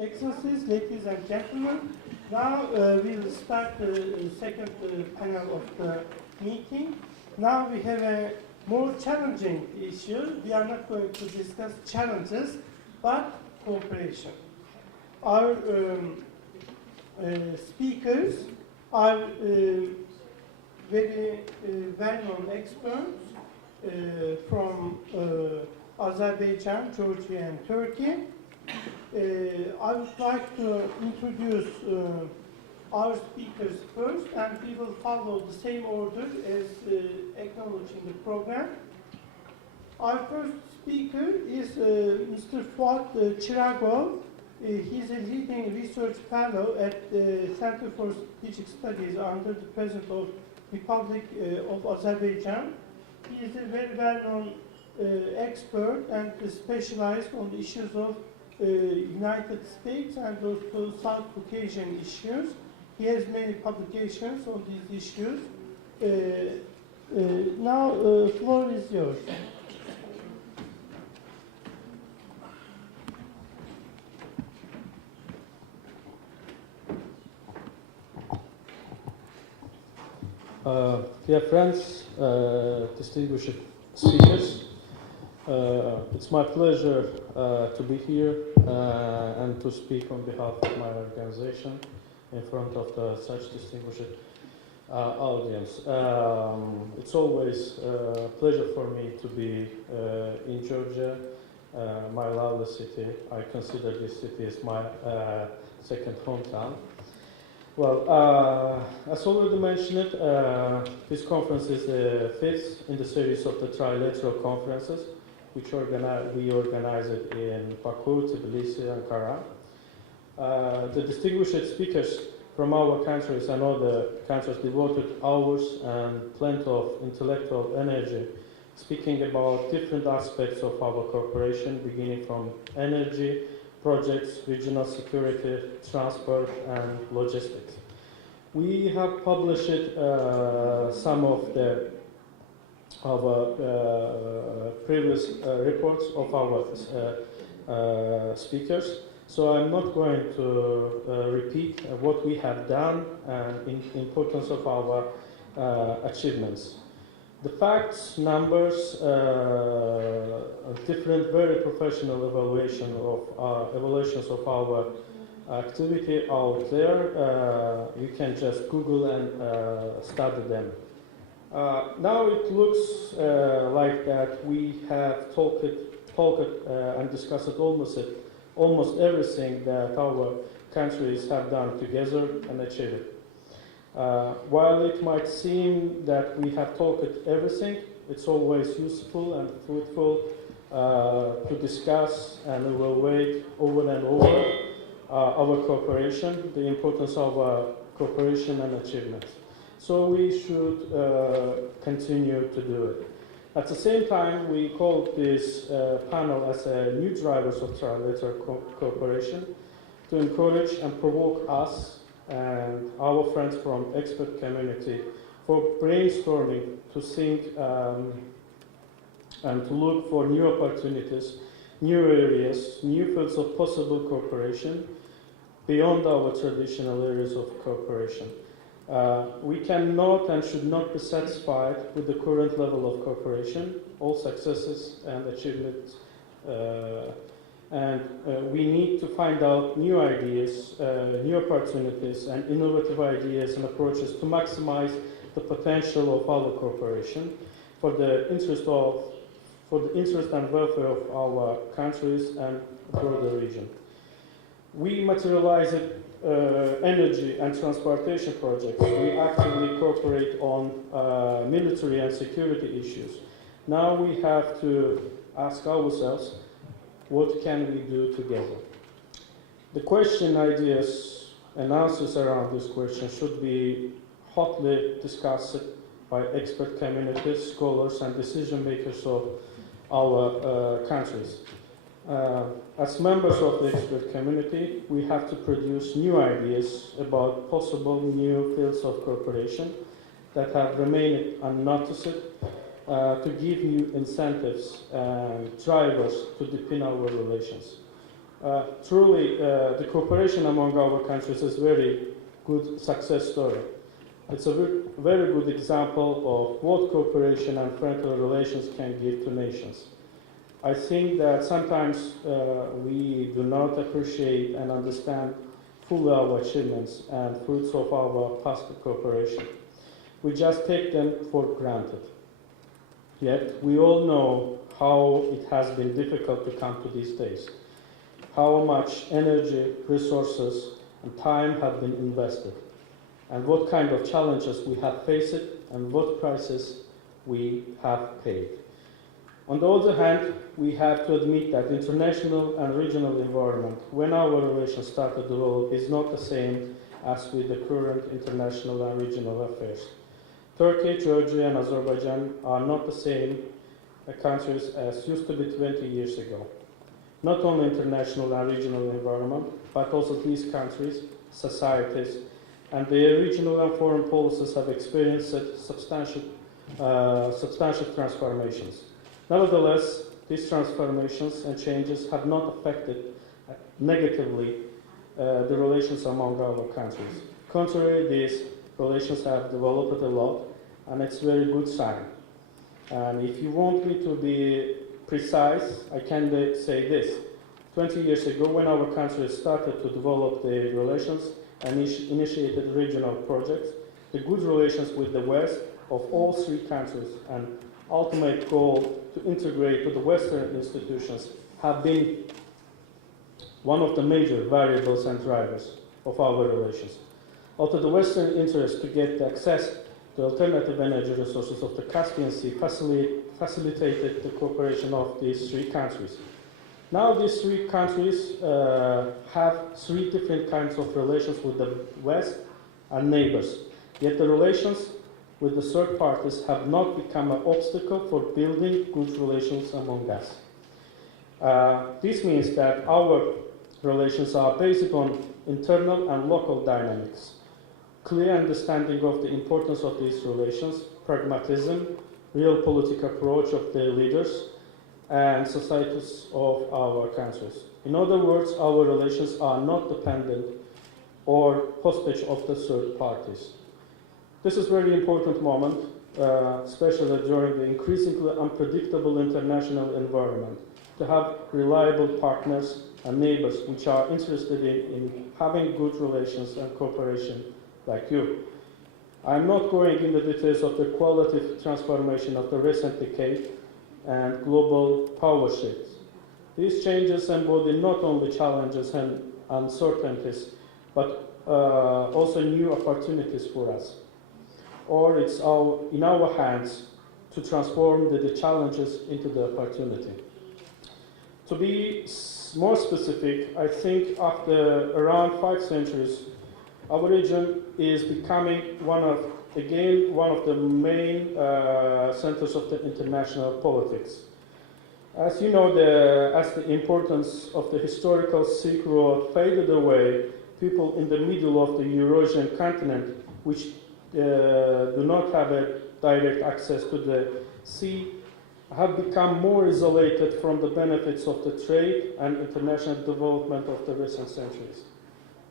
Excellencies, ladies and gentlemen, now we'll start the second panel of the meeting. Now we have a more challenging issue. We are not going to discuss challenges, but cooperation. Our speakers are very well-known experts from Azerbaijan, Georgia, and Turkey. I would like to introduce our speakers first, and we will follow the same order as acknowledging the program. Our first speaker is Mr. Fuat Chiragov. He's a leading research fellow at the Center for Strategic Studies under the President of the Republic of Azerbaijan. He is a very well-known expert and specialized on the issues of United States and also South Caucasian issues. He has many publications on these issues. Now, floor is yours. Dear friends, distinguished speakers, it's my pleasure to be here and to speak on behalf of my organization in front of such distinguished audience. It's always a pleasure for me to be in Georgia, my lovely city. I consider this city as my second hometown. Well, as already mentioned, this conference is the fifth in the series of the Trilateral conferences, which we organize it in Baku, Tbilisi, and Ankara. The distinguished speakers from our countries and other countries devoted hours and plenty of intellectual energy speaking about different aspects of our cooperation, beginning from energy, projects, regional security, transport, and logistics. We have published some of our previous reports of our speakers, so I'm not going to repeat what we have done and the importance of our achievements. The facts, numbers, different very professional evaluations of our activity out there. You can just Google and study them. Now it looks like that we have talked and discussed almost everything that our countries have done together and achieved. While it might seem that we have talked everything, it's always useful and fruitful to discuss and evaluate over and over our cooperation, the importance of cooperation and achievements. So we should continue to do it. At the same time, we called this panel as a new Drivers of Trilateral Cooperation to encourage and provoke us and our friends from expert community for brainstorming, to think and to look for new opportunities, new areas, new fields of possible cooperation beyond our traditional areas of cooperation. We cannot and should not be satisfied with the current level of cooperation, all successes and achievements, and we need to find out new ideas, new opportunities, and innovative ideas and approaches to maximize the potential of our cooperation for the interest and welfare of our countries and broader region. We materialize energy and transportation projects. We actively cooperate on military and security issues. Now we have to ask ourselves, what can we do together? The question, ideas, and answers around this question should be hotly discussed by expert communities, scholars, and decision makers of our countries. As members of the expert community, we have to produce new ideas about possible new fields of cooperation that have remained unnoticed, to give new incentives and drivers to deepen our relations. Truly, the cooperation among our countries is very good success story. It's a very good example of what cooperation and friendly relations can give to nations. I think that sometimes we do not appreciate and understand fully our achievements and fruits of our past cooperation. We just take them for granted. Yet we all know how it has been difficult to come to these days, how much energy, resources, and time have been invested, and what kind of challenges we have faced, and what prices we have paid. On the other hand, we have to admit that international and regional environment, when our relations start to develop, is not the same as with the current international and regional affairs. Turkey, Georgia, and Azerbaijan are not the same countries as used to be 20 years ago. Not only international and regional environment, but also these countries, societies, and their regional and foreign policies have experienced substantial transformations. Nevertheless, these transformations and changes have not affected negatively the relations among our countries. Contrary, these relations have developed a lot, and it's a very good sign. And if you want me to be precise, I can say this. 20 years ago, when our countries started to develop their relations and initiated regional projects, the good relations with the West of all three countries and ultimate goal to integrate to the Western institutions have been one of the major variables and drivers of our relations. Although the Western interest to get access to alternative energy resources of the Caspian Sea facilitated the cooperation of these three countries. Now these three countries have three different kinds of relations with the West and neighbors, yet the relations with the third parties have not become an obstacle for building good relations among us. This means that our relations are based on internal and local dynamics, clear understanding of the importance of these relations, pragmatism, real political approach of the leaders and societies of our countries. In other words, our relations are not dependent or hostage of the third parties. This is a very important moment, especially during the increasingly unpredictable international environment, to have reliable partners and neighbors which are interested in having good relations and cooperation like you. I'm not going into the details of the qualitative transformation of the recent decade and global power shifts. These changes embody not only challenges and uncertainties, but also new opportunities for us. Or it's in our hands to transform the challenges into the opportunity. To be more specific, I think after around 5 centuries, our region is becoming one of the main centers of the international politics. As you know, as the importance of the historical Silk Road faded away, people in the middle of the Eurasian continent, which do not have a direct access to the sea, have become more isolated from the benefits of the trade and international development of the recent centuries.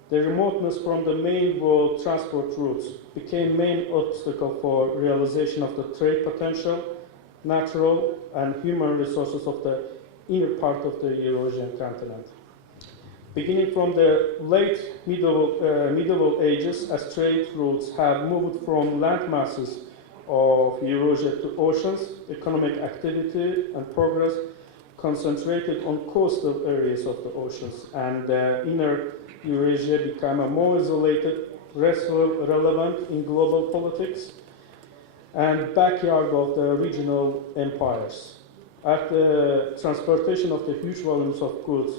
The remoteness from the main world transport routes became main obstacle for realization of the trade potential, natural and human resources of the inner part of the Eurasian continent. Beginning from the late medieval ages, as trade routes have moved from land masses of Eurasia to oceans, economic activity and progress concentrated on coastal areas of the oceans, and inner Eurasia became a more isolated, less relevant in global politics, and backyard of the regional empires. As the transportation of the huge volumes of goods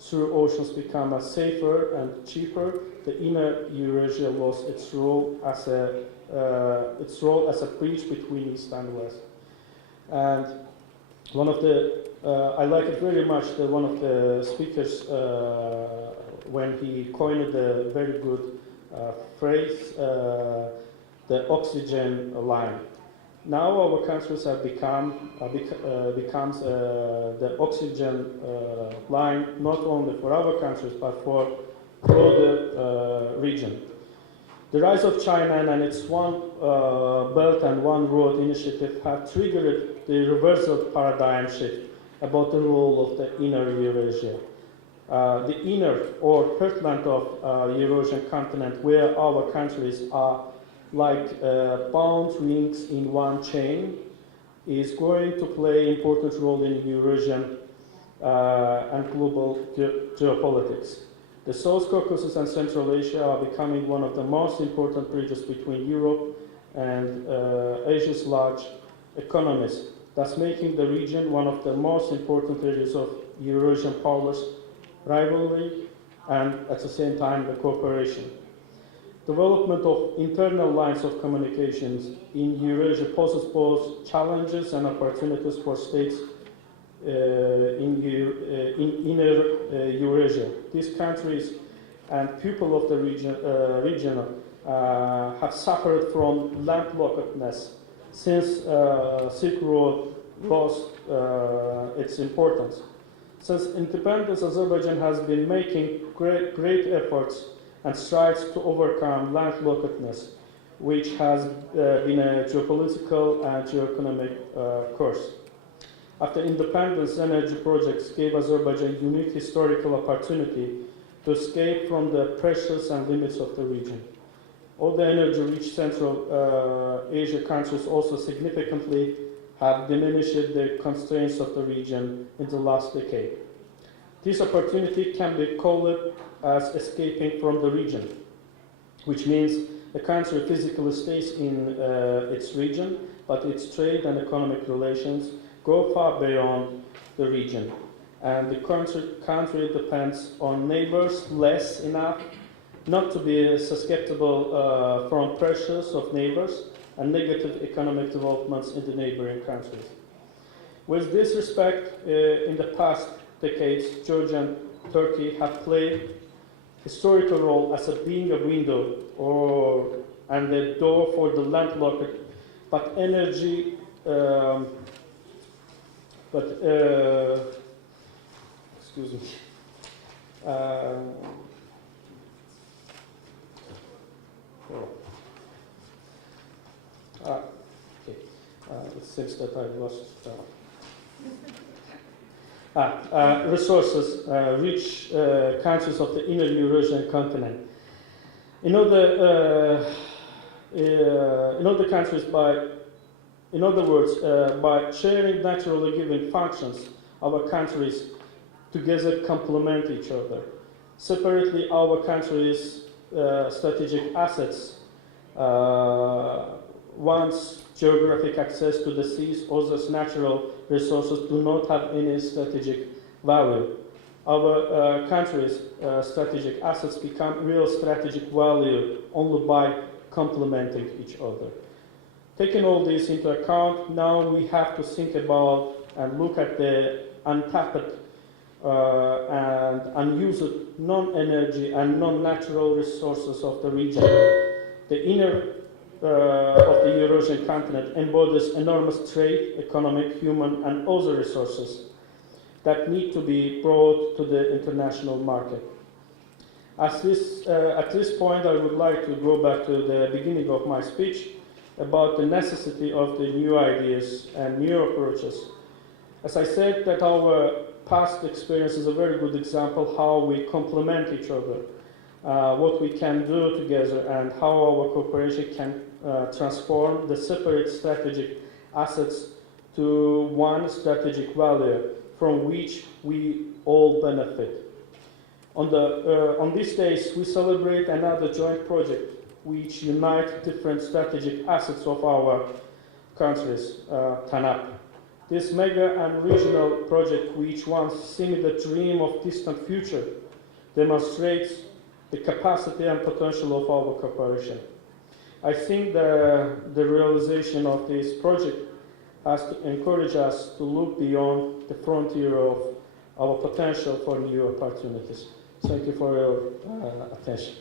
through oceans became safer and cheaper, the inner Eurasia lost its role as a bridge between East and West. And I like it very much, one of the speakers, when he coined the very good phrase, the oxygen line. Now our countries have becomes the oxygen line not only for our countries but for broader region. The rise of China and its One Belt and One Road initiative have triggered the reversal paradigm shift about the role of the inner Eurasia. The inner or heartland of Eurasian continent, where our countries are like bound rings in one chain, is going to play an important role in Eurasian and global geopolitics. The South Caucasus and Central Asia are becoming one of the most important bridges between Europe and Asia's large economies, thus making the region one of the most important areas of Eurasian powers rivalry and at the same time the cooperation. Development of internal lines of communications in Eurasia poses both challenges and opportunities for states in inner Eurasia. These countries and people of the region have suffered from landlockedness since Silk Road lost its importance. Since independence, Azerbaijan has been making great efforts and strides to overcome landlockedness, which has been a geopolitical and geoeconomic course. After independence, energy projects gave Azerbaijan a unique historical opportunity to escape from the pressures and limits of the region. All the energy-rich Central Asia countries also significantly have diminished the constraints of the region in the last decade. This opportunity can be called as escaping from the region, which means the country physically stays in its region, but its trade and economic relations go far beyond the region. And the country depends on neighbors less enough not to be susceptible from pressures of neighbors and negative economic developments in the neighboring countries. With this respect, in the past decades, Georgia and Turkey have played historical role as being a window and a door for the landlocked, but energy, excuse me. Okay. It seems that I lost. Resources, rich countries of the inner Eurasian continent. In other countries, in other words, by sharing naturally given functions, our countries together complement each other. Separately, our countries' strategic assets, one's geographic access to the seas, others' natural resources do not have any strategic value. Our countries' strategic assets become real strategic value only by complementing each other. Taking all this into account, now we have to think about and look at the untapped and unused non-energy and non-natural resources of the region. The inner of the Eurasian continent embodies enormous trade, economic, human, and other resources that need to be brought to the international market. At this point, I would like to go back to the beginning of my speech about the necessity of the new ideas and new approaches. As I said, that our past experience is a very good example how we complement each other, what we can do together, and how our cooperation can transform the separate strategic assets to one strategic value from which we all benefit. On these days, we celebrate another joint project which unites different strategic assets of our countries, TANAP. This mega and regional project, which once seemed a dream of distant future, demonstrates the capacity and potential of our cooperation. I think the realization of this project has to encourage us to look beyond the frontier of our potential for new opportunities. Thank you for your attention.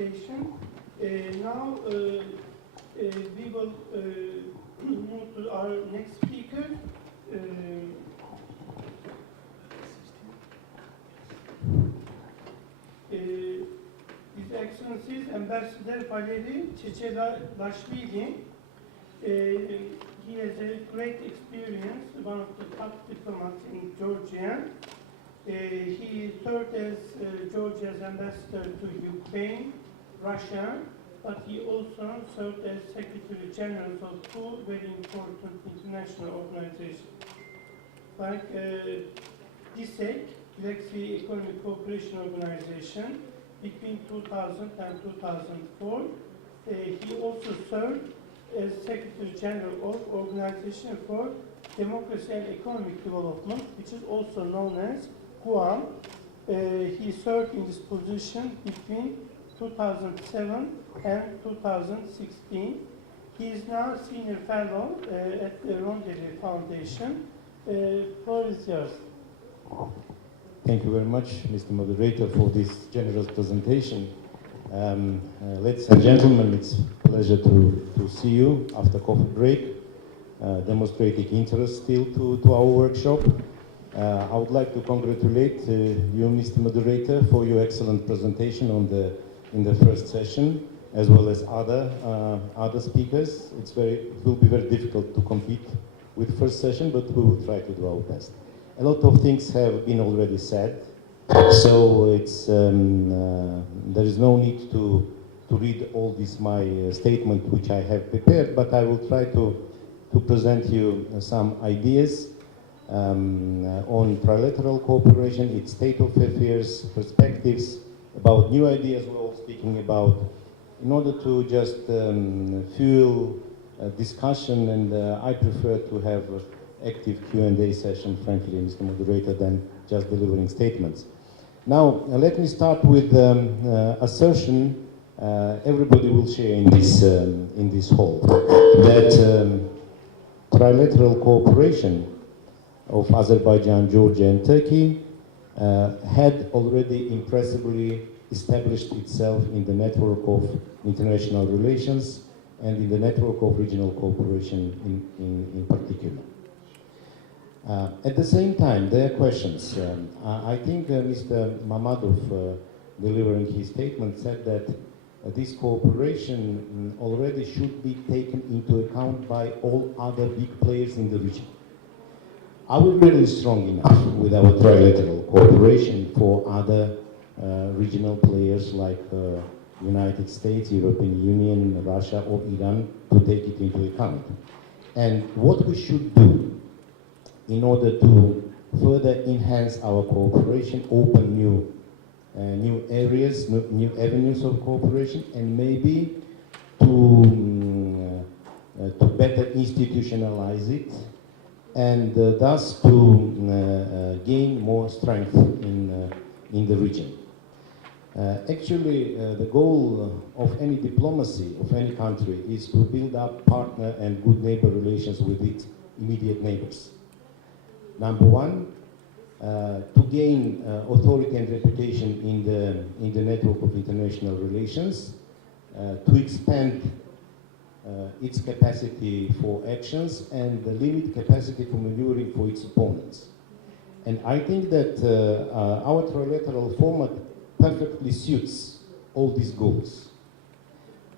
presentation. Now we will move to our next speaker. His Excellencies Ambassador Valeri Chechelashvili. He has a great experience, one of the top diplomats in Georgia. He served as Georgia's ambassador to Ukraine, Russia, but he also served as Secretary General of two very important international organizations, like DSEC, Black Sea Economic Cooperation Organization, between 2000 and 2004. He also served as Secretary General of Organization for Democracy and Economic Development, which is also known as GUAM. He served in this position between 2007 and 2016. He is now Senior Fellow at the Rondelli Foundation. Floor is yours. Thank you very much, Mr. Moderator, for this generous presentation. Ladies and gentlemen, it's a pleasure to see you after coffee break, demonstrating interest still to our workshop. I would like to congratulate you, Mr. Moderator, for your excellent presentation in the first session, as well as other speakers. It will be very difficult to compete with the first session, but we will try to do our best. A lot of things have been already said, so there is no need to read all this my statement which I have prepared, but I will try to present you some ideas on trilateral cooperation, its state of affairs, perspectives, about new ideas we're all speaking about, in order to just fuel discussion, and I prefer to have active Q&A session, frankly, Mr. Moderator, than just delivering statements. Now, let me start with assertion everybody will share in this hall, that trilateral cooperation of Azerbaijan, Georgia, and Turkey had already impressively established itself in the network of international relations and in the network of regional cooperation in particular. At the same time, there are questions. I think Mr. Mamadov, delivering his statement, said that this cooperation already should be taken into account by all other big players in the region. Are we really strong enough with our trilateral cooperation for other regional players like United States, European Union, Russia, or Iran to take it into account? And what we should do in order to further enhance our cooperation, open new areas, new avenues of cooperation, and maybe to better institutionalize it, and thus to gain more strength in the region. Actually, the goal of any diplomacy of any country is to build up partner and good neighbor relations with its immediate neighbors. Number one, to gain authority and reputation in the network of international relations, to expand its capacity for actions and the limit capacity for maneuvering for its opponents. And I think that our trilateral format perfectly suits all these goals.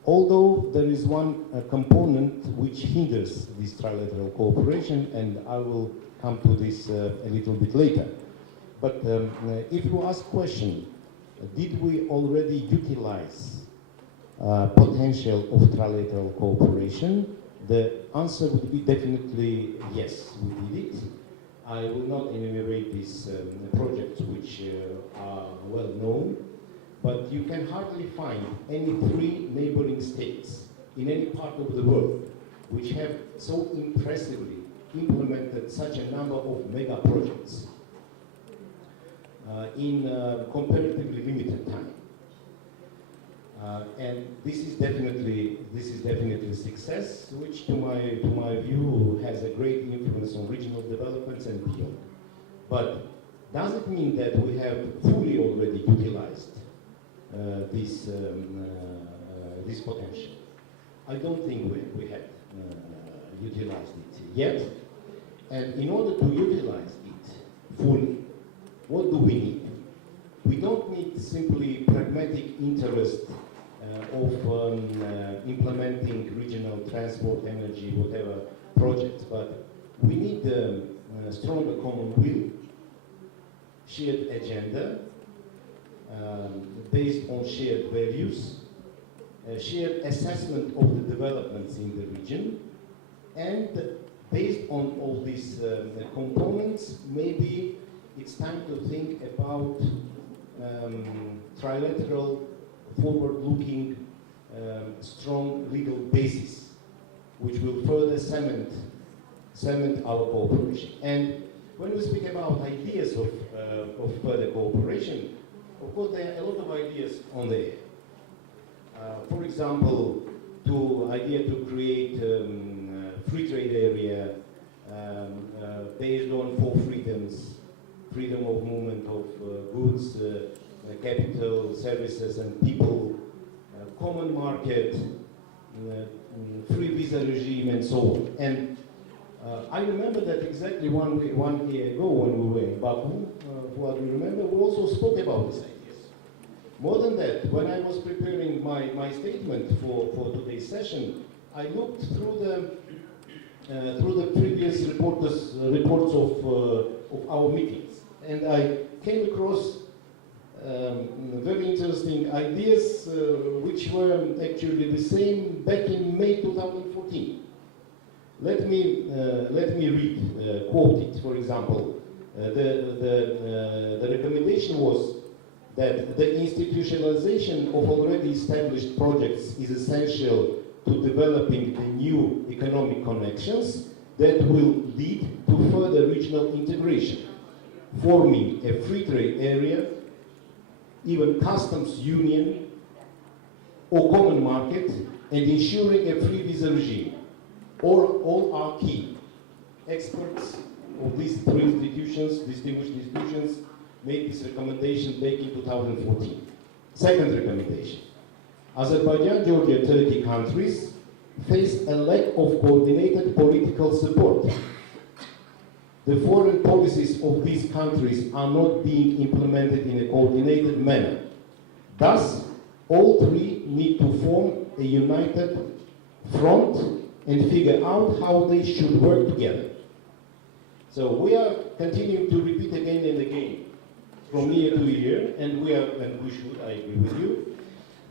Although there is one component which hinders this trilateral cooperation, and I will come to this a little bit later. But if you ask question, did we already utilize potential of trilateral cooperation? The answer would be definitely yes, we did it. I will not enumerate these projects which are well known, but you can hardly find any three neighboring states in any part of the world which have so impressively implemented such a number of mega projects in comparatively limited time. And this is definitely success, which to my view has a great influence on regional developments and beyond. But does it mean that we have fully already utilized this potential. I don't think we have utilized it yet. And in order to utilize it fully, what do we need? We don't need simply pragmatic interest of implementing regional transport, energy, whatever projects, but we need a stronger common will, shared agenda, based on shared values, shared assessment of the developments in the region, and based on all these components, maybe it's time to think about trilateral, forward-looking, strong legal basis, which will further cement our cooperation. And when we speak about ideas of further cooperation, of course there are a lot of ideas on the air. For example, idea to create free trade area based on four freedoms: freedom of movement of goods, capital, services, and people, common market, free visa regime, and so on. And I remember that exactly one year ago when we were in Baku, what we remember, we also spoke about these ideas. More than that, when I was preparing my statement for today's session, I looked through the previous reports of our meetings, and I came across very interesting ideas which were actually the same back in May 2014. Let me read, quote it. For example, the recommendation was that the institutionalization of already established projects is essential to developing the new economic connections that will lead to further regional integration, forming a free trade area, even customs union or common market, and ensuring a free visa regime. All are key. Experts of these three institutions, distinguished institutions, made this recommendation back in 2014. Second recommendation: Azerbaijan-Georgia-Turkey countries face a lack of coordinated political support. The foreign policies of these countries are not being implemented in a coordinated manner. Thus, all three need to form a united front and figure out how they should work together. So we are continuing to repeat again and again from year to year, and we should, I agree with you.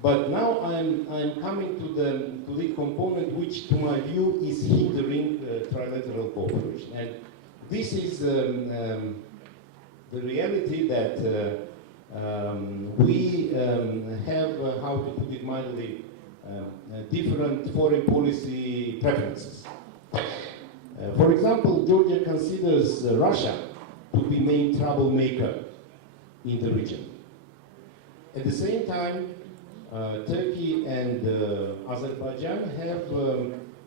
But now I'm coming to the component which, to my view, is hindering trilateral cooperation. And this is the reality that we have, how to put it mildly, different foreign policy preferences. For example, Georgia considers Russia to be main troublemaker in the region. At the same time, Turkey and Azerbaijan have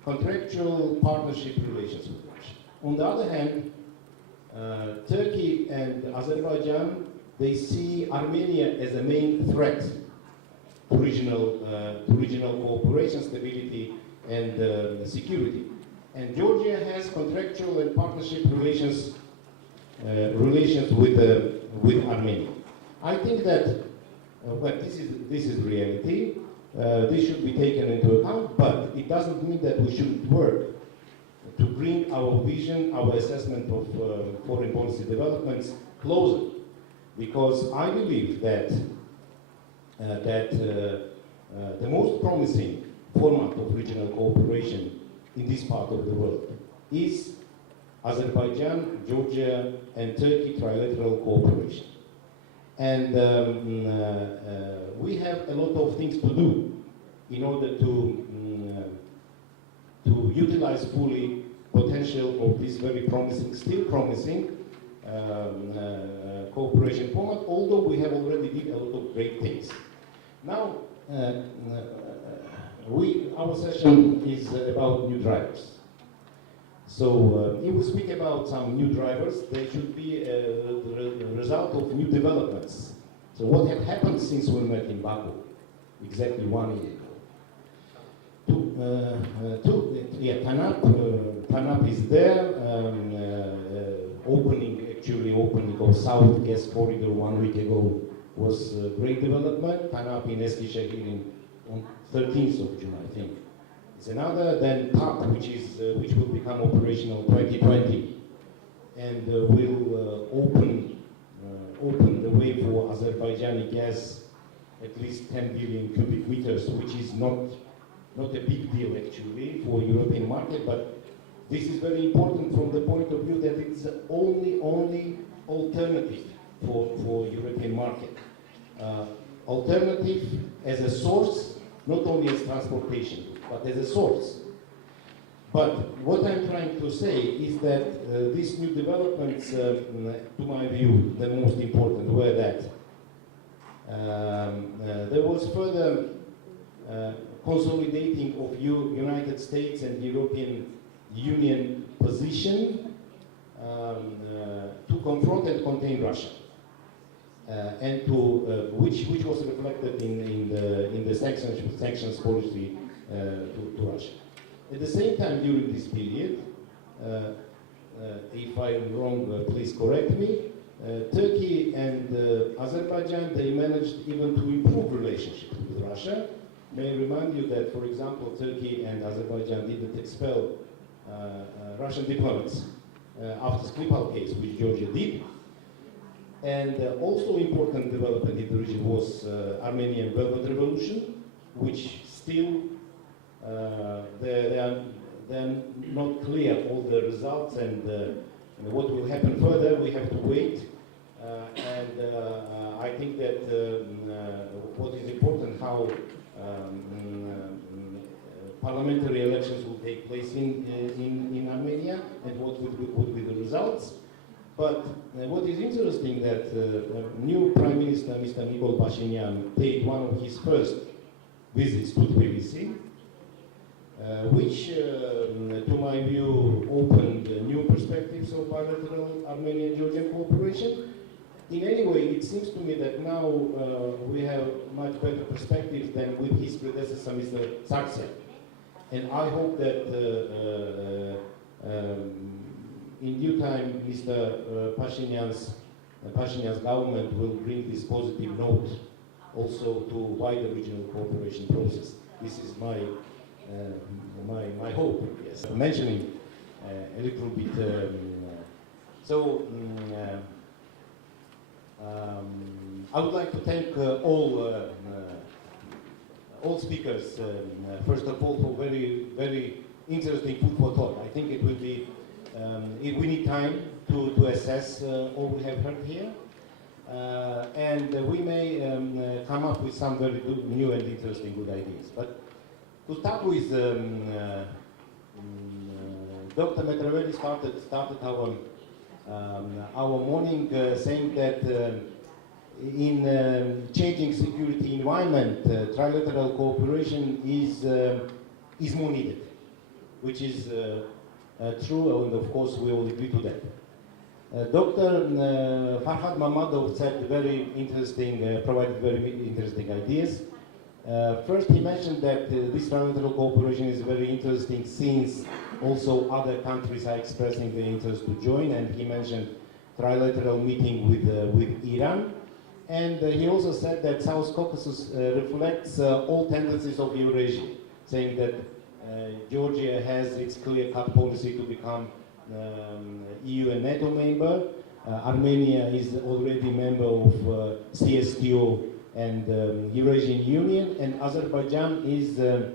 contractual partnership relations with Russia. On the other hand, Turkey and Azerbaijan, they see Armenia as a main threat to regional cooperation, stability, and security. And Georgia has contractual and partnership relations with Armenia. I think that well, this is reality. This should be taken into account, but it doesn't mean that we shouldn't work to bring our vision, our assessment of foreign policy developments closer, because I believe that the most promising format of regional cooperation in this part of the world is Azerbaijan, Georgia, and Turkey trilateral cooperation. And we have a lot of things to do in order to utilize fully potential of this very promising, still promising cooperation format, although we have already did a lot of great things. Now, our session is about new drivers. So if we speak about some new drivers, they should be the result of new developments So what had happened since we met in Baku, exactly 1 year ago? TANAP is there, opening of South Gas Corridor 1 week ago was a great development. TANAP in Eskişehir on 13th of June, I think. It's another, then TAP, which will become operational 2020, and will open the way for Azerbaijani gas, at least 10 billion cubic meters, which is not a big deal actually for European market, but this is very important from the point of view that it's the only alternative for European market. Alternative as a source, not only as transportation, but as a source. But what I'm trying to say is that these new developments, to my view, the most important were that there was further consolidating of United States and European Union position to confront and contain Russia, and to which was reflected in the sanctions policy to Russia. At the same time, during this period, if I'm wrong, please correct me. Turkey and Azerbaijan, they managed even to improve relationship with Russia. May I remind you that, for example, Turkey and Azerbaijan didn't expel Russian diplomats after Skripal case, which Georgia did. And also important development in the region was Armenian Velvet Revolution, which still they are not clear all the results and what will happen further. We have to wait. I think that what is important, how parliamentary elections will take place in Armenia and what would be the results. But what is interesting that new Prime Minister, Mr. Nikol Pashinyan, paid one of his first visits to Tbilisi, which, to my view, opened new perspectives of bilateral Armenian-Georgian cooperation. In any way, it seems to me that now we have much better perspectives than with his predecessor, Mr. Sargsyan. And I hope that in due time, Mr. Pashinyan's government will bring this positive note also to wider regional cooperation process. This is my hope. Yes, mentioning a little bit. I would like to thank all speakers, first of all, for very interesting food for thought. I think it will be, we need time to assess all we have heard here. And we may come up with some very good, new and interesting good ideas. But to start with, Dr. Metravelli started our morning saying that in changing security environment, trilateral cooperation is more needed, which is true, and of course we all agree to that. Dr. Farhad Mamadov said provided very interesting ideas. First, he mentioned that this trilateral cooperation is very interesting since also other countries are expressing their interest to join, and he mentioned trilateral meeting with Iran. And he also said that South Caucasus reflects all tendencies of Eurasia, saying that Georgia has its clear-cut policy to become EU and NATO member. Armenia is already member of CSTO and Eurasian Union, and Azerbaijan is a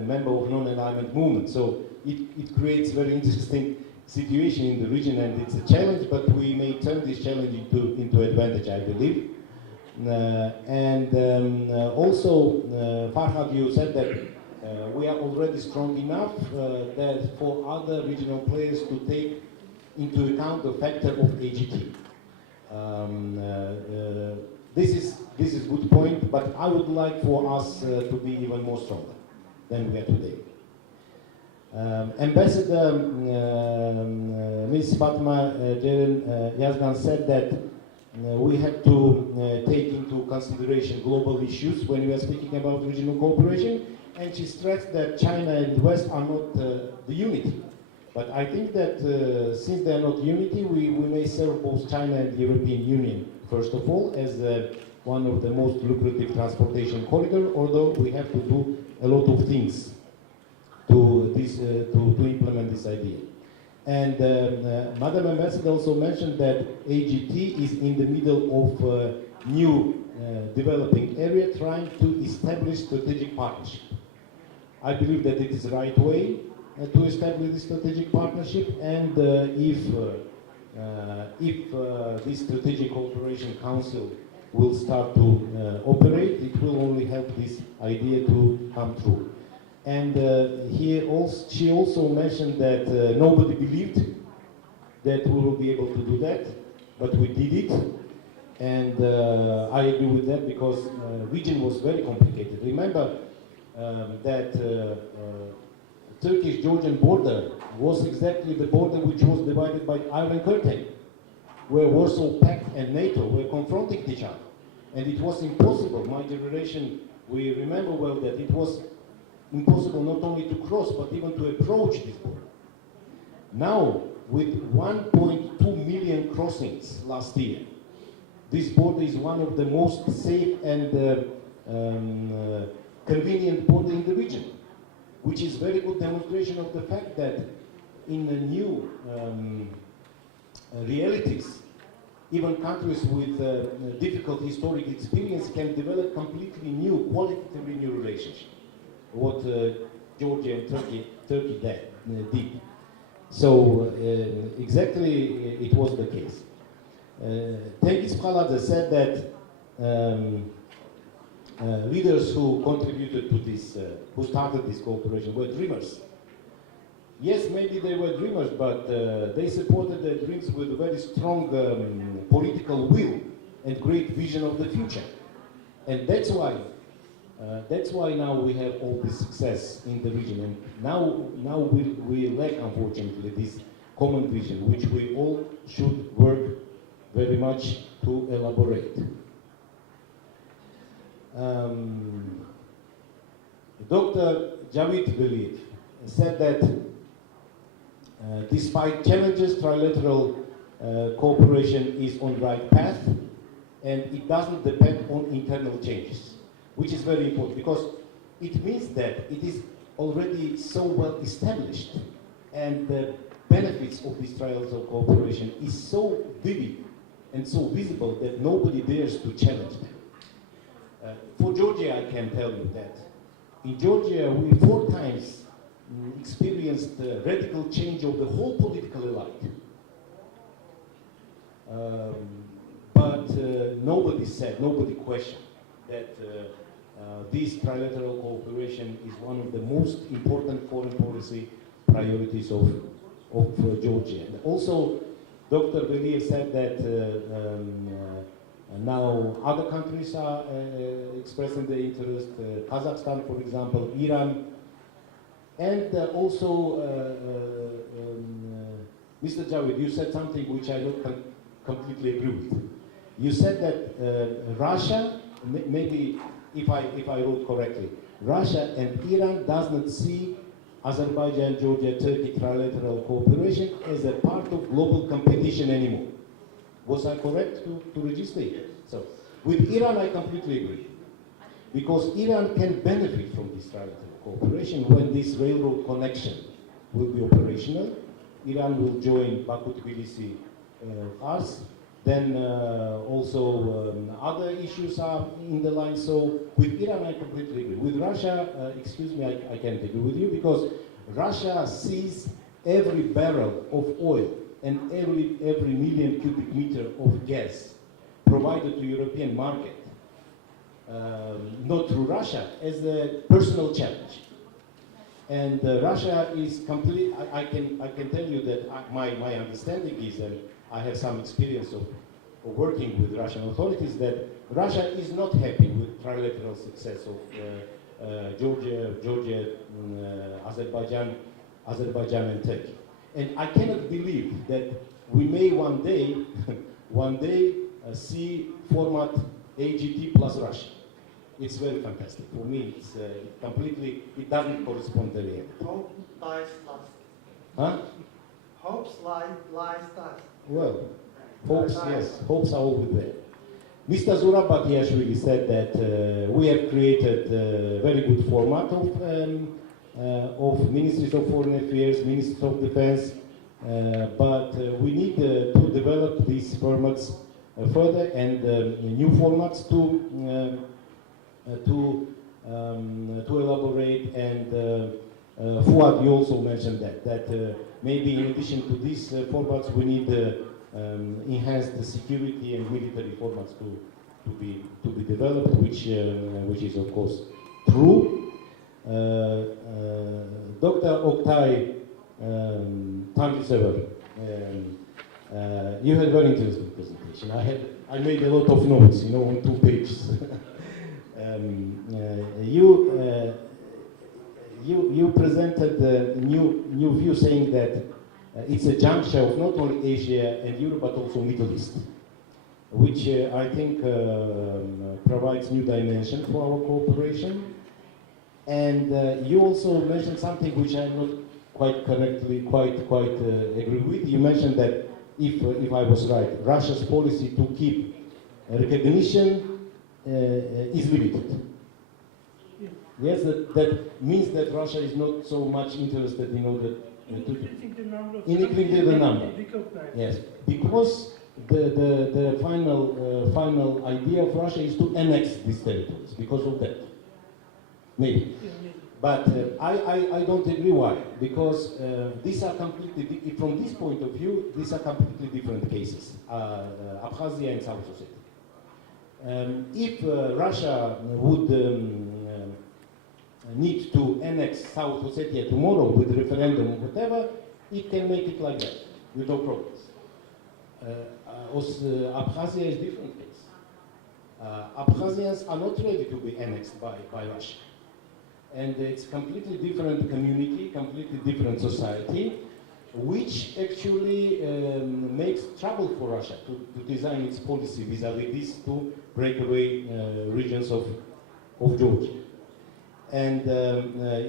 member of non-alignment movement. So it creates very interesting situation in the region, and it's a challenge, but we may turn this challenge into advantage, I believe. Also, Farhad, you said that we are already strong enough that for other regional players to take into account the factor of AGT. This is good point, but I would like for us to be even more stronger than we are today. Ambassador Ms. Fatma Ceren Yazgan said that we have to take into consideration global issues when we are speaking about regional cooperation, and she stressed that China and the West are not the unity. But I think that since they are not unity, we may serve both China and the European Union, first of all, as one of the most lucrative transportation corridor, although we have to do a lot of things to implement this idea. And Madam Ambassador also mentioned that AGT is in the middle of a new developing area trying to establish strategic partnership. I believe that it is the right way to establish this strategic partnership, and if this Strategic Cooperation Council will start to operate, it will only help this idea to come true. And she also mentioned that nobody believed that we will be able to do that, but we did it. And I agree with that, because region was very complicated. Remember that Turkish-Georgian border was exactly the border which was divided by Iron Curtain, where Warsaw Pact and NATO were confronting each other. And it was impossible. My generation, we remember well that it was impossible not only to cross, but even to approach this border. Now, with 1.2 million crossings last year, this border is one of the most safe and convenient border in the region, which is very good demonstration of the fact that in the new realities, even countries with difficult historic experience can develop completely new, qualitatively new relationship. What Georgia and Turkey did. So exactly it was the case. Tengiz Paladze said that leaders who contributed to this, who started this cooperation, were dreamers. Yes, maybe they were dreamers, but they supported their dreams with a very strong political will and great vision of the future. And that's why now we have all this success in the region. And now we lack, unfortunately, this common vision, which we all should work very much to elaborate. Dr. Javid Veliyev said that despite challenges, trilateral cooperation is on the right path, and it doesn't depend on internal changes, which is very important, because it means that it is already so well established, and the benefits of this trilateral cooperation is so vivid and so visible that nobody dares to challenge them. For Georgia, I can tell you that in Georgia we 4 times experienced the radical change of the whole political elite. But nobody questioned that this trilateral cooperation is one of the most important foreign policy priorities of Georgia. And also, Dr. Veliyev said that now other countries are expressing their interest, Kazakhstan, for example, Iran, and also Mr. Javid, you said something which I don't completely agree with. You said that Russia, maybe if I wrote correctly, Russia and Iran does not see Azerbaijan-Georgia-Turkey trilateral cooperation as a part of global competition anymore. Was I correct to register it? So, with Iran I completely agree. Because Iran can benefit from this trilateral cooperation when this railroad connection will be operational. Iran will join Baku-Tbilisi us. Then also other issues are in the line. So with Iran I completely agree. With Russia, excuse me, I can't agree with you, because Russia sees every barrel of oil and every million cubic meter of gas provided to European market, not through Russia, as a personal challenge. And Russia is complete. I can tell you that my understanding is, and I have some experience of working with Russian authorities, that Russia is not happy with trilateral success of Georgia, Azerbaijan and Turkey. And I cannot believe that we may one day see format AGT plus Russia. It's very fantastic. For me, it's completely, it doesn't correspond to reality. Hope lies last. Huh? Hopes lies last. Well, hopes, yes, hopes are always there. Mr. Zurab Batiashvili said that we have created a very good format of Ministries of Foreign Affairs, Ministries of Defense, but we need to develop these formats further and new formats to elaborate. And Fuad, you also mentioned that maybe in addition to these formats, we need enhanced security and military formats to be developed, which is of course true. Dr. Oktay Tanrısever, you had a very interesting presentation. I made a lot of notes, on 2 pages. You presented a new view, saying that it's a juncture of not only Asia and Europe, but also Middle East, which I think provides new dimension for our cooperation. And you also mentioned something which I'm not quite correctly, quite agree with. You mentioned that if I was right, Russia's policy to keep recognition is limited. Yes, that means that Russia is not so much interested in order Increasing the number of increasing the number. recognized. Yes, because the final idea of Russia is to annex these territories because of that. Maybe. But I don't agree why. Because these are completely, from this point of view, these are completely different cases. Abkhazia and South Ossetia. If Russia would need to annex South Ossetia tomorrow with referendum or whatever, it can make it like that, with no problems. Abkhazia is a different case. Abkhazians are not ready to be annexed by Russia. And it's completely different community, completely different society, which actually makes trouble for Russia to design its policy vis-à-vis these 2 breakaway regions of Georgia. And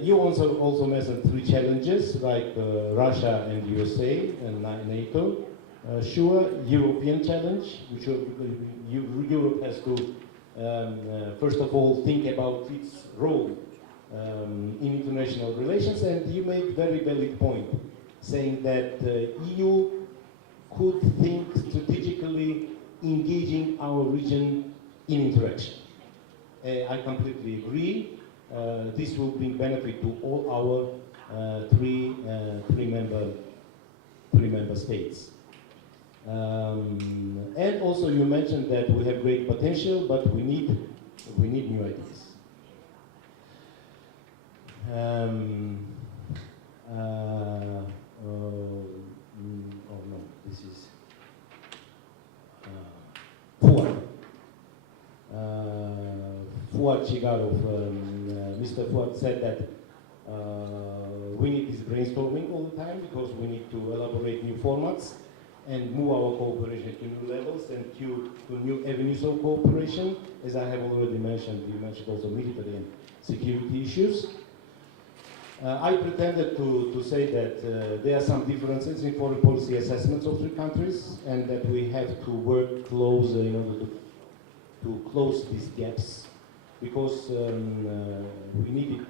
you also mentioned 3 challenges, like Russia and USA and NATO. Sure, European challenge, which Europe has to, first of all, think about its role in international relations. And you made very valid point, saying that EU could think strategically engaging our region in interaction. I completely agree. This will bring benefit to all our three member states. And also you mentioned that we have great potential, but we need new ideas. Oh no, this is Fuad. Fuad Chigarov, Mr. Fuad said that we need this brainstorming all the time because we need to elaborate new formats and move our cooperation to new levels and to new avenues of cooperation. As I have already mentioned, you mentioned also military and security issues. I pretended to say that there are some differences in foreign policy assessments of 3 countries and that we have to work close in order to close these gaps because we need it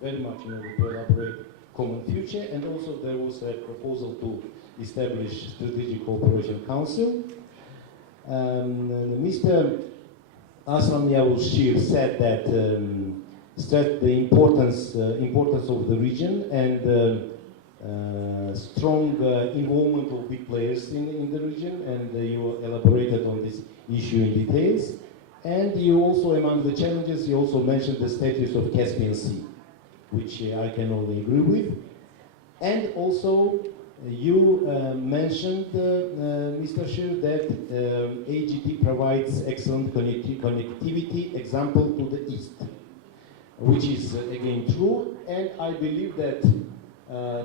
very much in order to elaborate common future, and also there was a proposal to establish Strategic Cooperation Council. Mr. Aslan Yavuz-Shir said that stressed the importance of the region and strong involvement of big players in the region, and you elaborated on this issue in details. And you also, among the challenges, you also mentioned the status of Caspian Sea, which I can only agree with. And also, you mentioned, Mr. Shir, that AGT provides excellent connectivity, example to the east, which is again true. And I believe that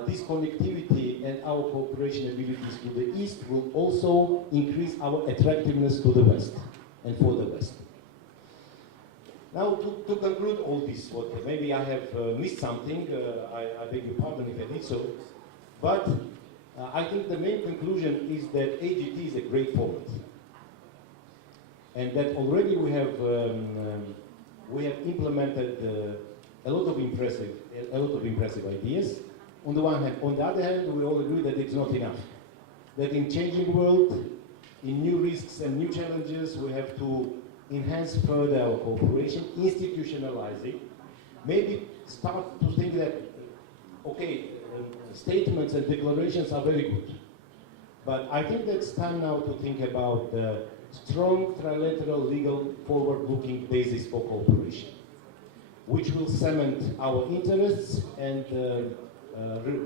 this connectivity and our cooperation abilities to the East will also increase our attractiveness to the West and for the West. Now, to conclude all this, what maybe I have missed something, I beg your pardon if I did so, but I think the main conclusion is that AGT is a great format, and that already we have implemented a lot of impressive ideas. On the one hand, on the other hand, we all agree that it's not enough. That in changing world, in new risks and new challenges, we have to enhance further our cooperation, institutionalize it, maybe start to think that, okay, statements and declarations are very good, but I think that it's time now to think about the strong trilateral legal forward-looking basis for cooperation, which will cement our interests and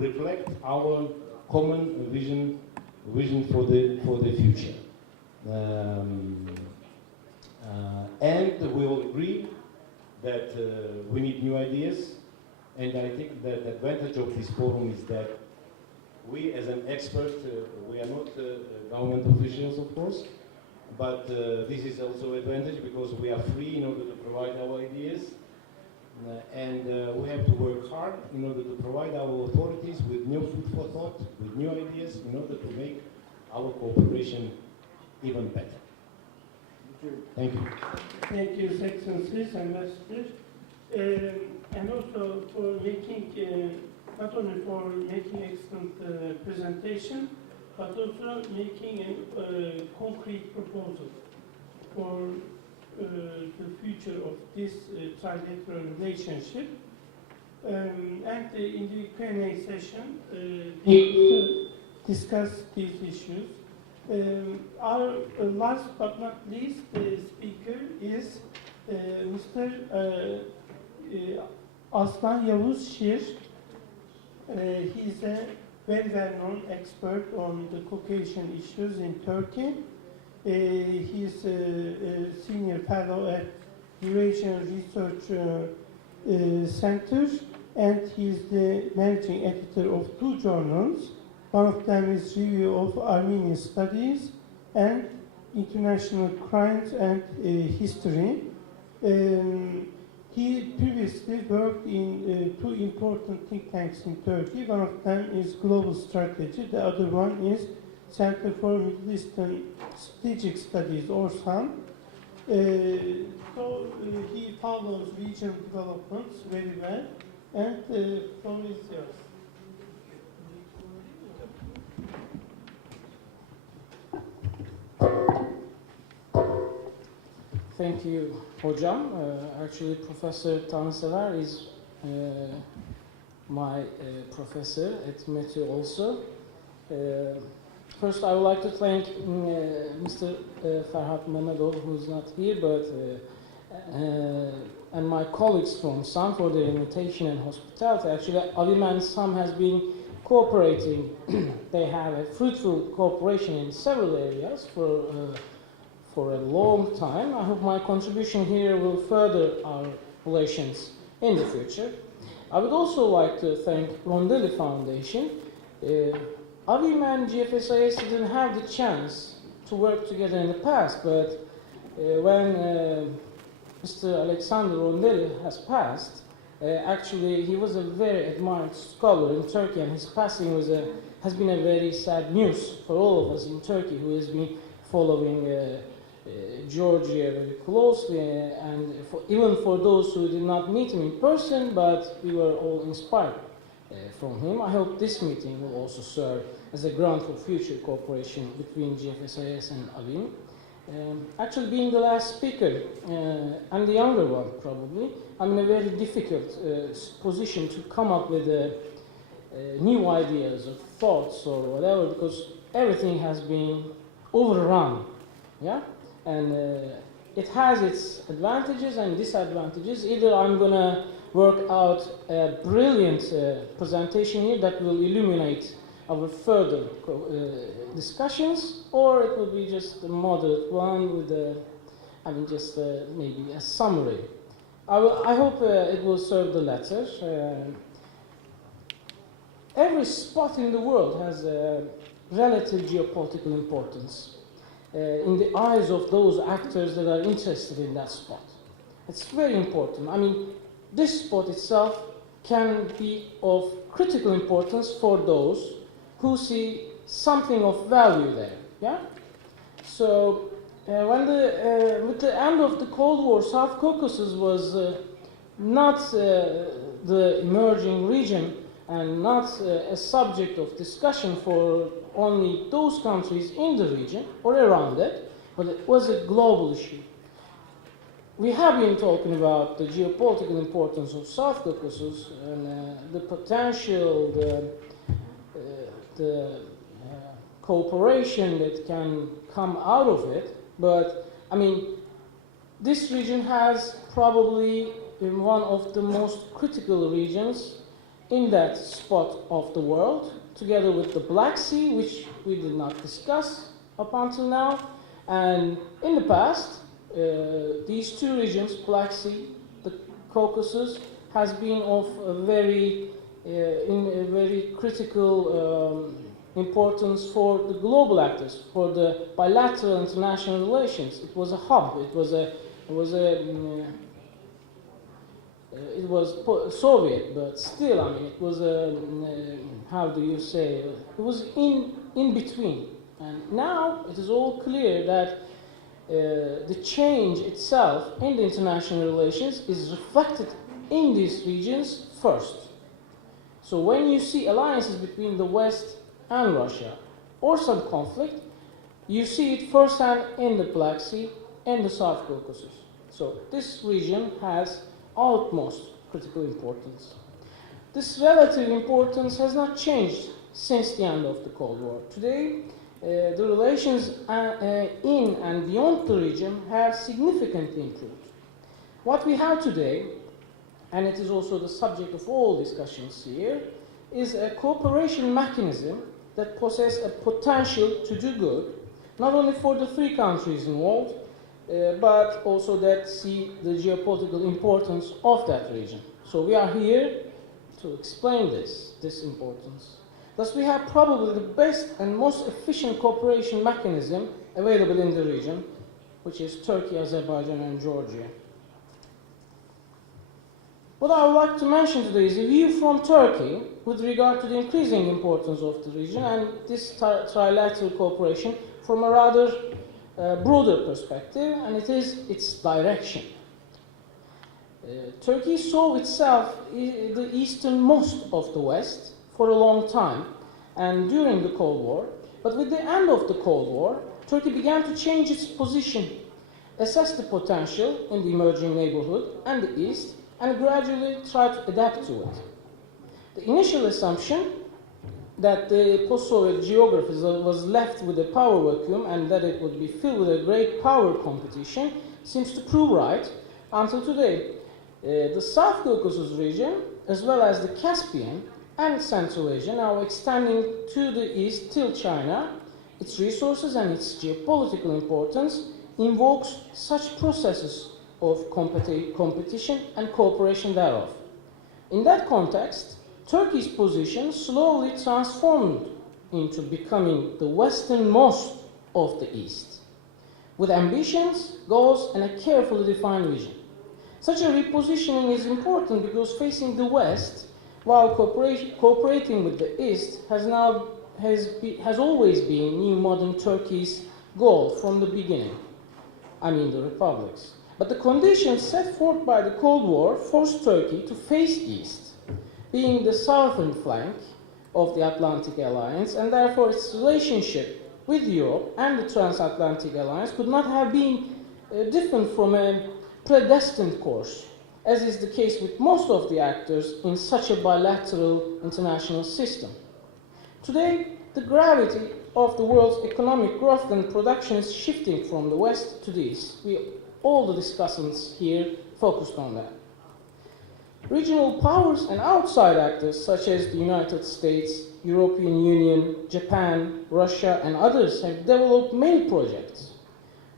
reflect our common vision for the future. And we all agree that we need new ideas, and I think that the advantage of this forum is that we as an expert, we are not government officials of course, but this is also an advantage because we are free in order to provide our ideas, and we have to work hard in order to provide our authorities with new food for thought, with new ideas in order to make our cooperation even better. Thank you. Thank you, Excellencies, Ambassador, and also for making, not only for making excellent presentation, but also making a concrete proposal for the future of this trilateral relationship. And in the Q&A session, we discuss these issues. Our last but not least speaker is Mr. Aslan Yavuz Şir. He is a very well-known expert on the Caucasian issues in Turkey. He is a senior fellow at Eurasian Research Center, and he is the managing editor of two journals. One of them is Review of Armenian Studies and International Crimes and History. He previously worked in two important think tanks in Turkey. One of them is Global Strategy, the other one is Center for Middle Eastern Strategic Studies, or SAM. So he follows regional developments very well, and the floor is yours. Thank you, Hocam. Actually, Professor Tansever is my professor at METÜ also. First, I would like to thank Mr. Ferhat Mehmedov, who is not here, but and my colleagues from SAM for their invitation and hospitality. Actually, Alim and SAM has been cooperating. They have a fruitful cooperation in several areas for a long time. I hope my contribution here will further our relations in the future. I would also like to thank Rondelli Foundation. Avim and GFSIS didn't have the chance to work together in the past, but when Mr. Alexander Rondelli has passed, actually he was a very admired scholar in Turkey, and his passing has been a very sad news for all of us in Turkey who has been following Georgia very closely, and even for those who did not meet him in person, but we were all inspired from him. I hope this meeting will also serve as a ground for future cooperation between GFSIS and Avim. Actually, being the last speaker, and the younger one probably, I'm in a very difficult position to come up with new ideas or thoughts or whatever, because everything has been overrun, yeah? And it has its advantages and disadvantages. Either I'm going to work out a brilliant presentation here that will illuminate our further discussions, or it will be just a moderate one with just maybe a summary. I hope it will serve the latter. every spot in the world has a relative geopolitical importance in the eyes of those actors that are interested in that spot. It's very important. I mean, this spot itself can be of critical importance for those who see something of value there. Yeah. So with the end of the Cold War, South Caucasus was not the emerging region and not a subject of discussion for only those countries in the region or around it, but it was a global issue. We have been talking about the geopolitical importance of South Caucasus and the potential, the cooperation that can come out of it, but I mean, this region has probably been one of the most critical regions in that spot of the world, together with the Black Sea, which we did not discuss up until now, and in the past, these two regions, Black Sea, the Caucasus, has been of a very critical importance for the global actors, for the bilateral international relations. It was a hub. It was Soviet, but still, I mean, it was how do you say? It was in between. And now it is all clear that the change itself in the international relations is reflected in these regions first. So when you see alliances between the West and Russia, or some conflict, you see it firsthand in the Black Sea and the South Caucasus. So this region has utmost critical importance. This relative importance has not changed since the end of the Cold War. Today, the relations in and beyond the region have significantly improved. What we have today, and it is also the subject of all discussions here, is a cooperation mechanism that possesses a potential to do good, not only for the three countries involved, but also that see the geopolitical importance of that region. So we are here to explain this importance. Thus, we have probably the best and most efficient cooperation mechanism available in the region, which is Turkey, Azerbaijan, and Georgia. What I would like to mention today is a view from Turkey with regard to the increasing importance of the region and this trilateral cooperation from a rather broader perspective, and it is its direction. Turkey saw itself the easternmost of the West for a long time and during the Cold War, but with the end of the Cold War, Turkey began to change its position, assess the potential in the emerging neighborhood and the East, and gradually try to adapt to it. The initial assumption that the post-Soviet geography was left with a power vacuum and that it would be filled with a great power competition seems to prove right until today. The South Caucasus region, as well as the Caspian and Central Asia, now extending to the east till China, its resources and its geopolitical importance invokes such processes of competition and cooperation thereof. In that context, Turkey's position slowly transformed into becoming the westernmost of the East, with ambitions, goals, and a carefully defined vision. Such a repositioning is important because facing the West, while cooperating with the East, has always been new modern Turkey's goal from the beginning. I mean the republics. But the conditions set forth by the Cold War forced Turkey to face East, being the southern flank of the Atlantic Alliance, and therefore its relationship with Europe and the Transatlantic Alliance could not have been different from a predestined course, as is the case with most of the actors in such a bilateral international system. Today, the gravity of the world's economic growth and production is shifting from the West to the East. All the discussants here focused on that. Regional powers and outside actors such as the United States, European Union, Japan, Russia, and others have developed many projects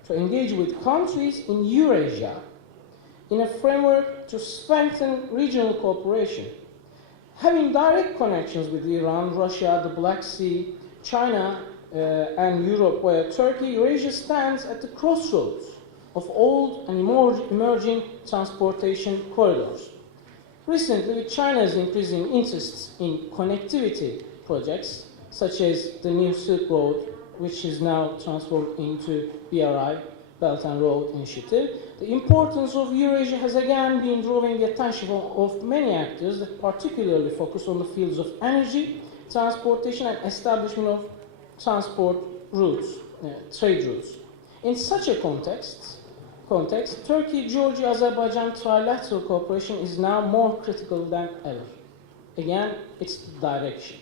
to engage with countries in Eurasia in a framework to strengthen regional cooperation. Having direct connections with Iran, Russia, the Black Sea, China, and Europe via Turkey, Eurasia stands at the crossroads of old and emerging transportation corridors. Recently, with China's increasing interests in connectivity projects, such as the new Silk Road, which is now transformed into BRI, Belt and Road Initiative, the importance of Eurasia has again been drawing the attention of many actors that particularly focus on the fields of energy, transportation, and establishment of transport routes, trade routes. In such a context, Turkey-Georgia-Azerbaijan Trilateral Cooperation is now more critical than ever. Again, it's the direction.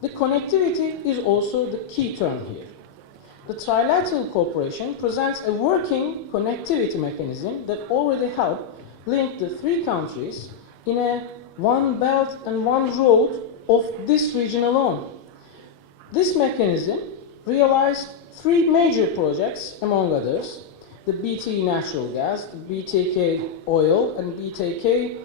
The connectivity is also the key term here. The Trilateral Cooperation presents a working connectivity mechanism that already helped link the three countries in a one belt and one road of this region alone. This mechanism realized three major projects, among others: the BT natural gas, the BTK oil, and BTC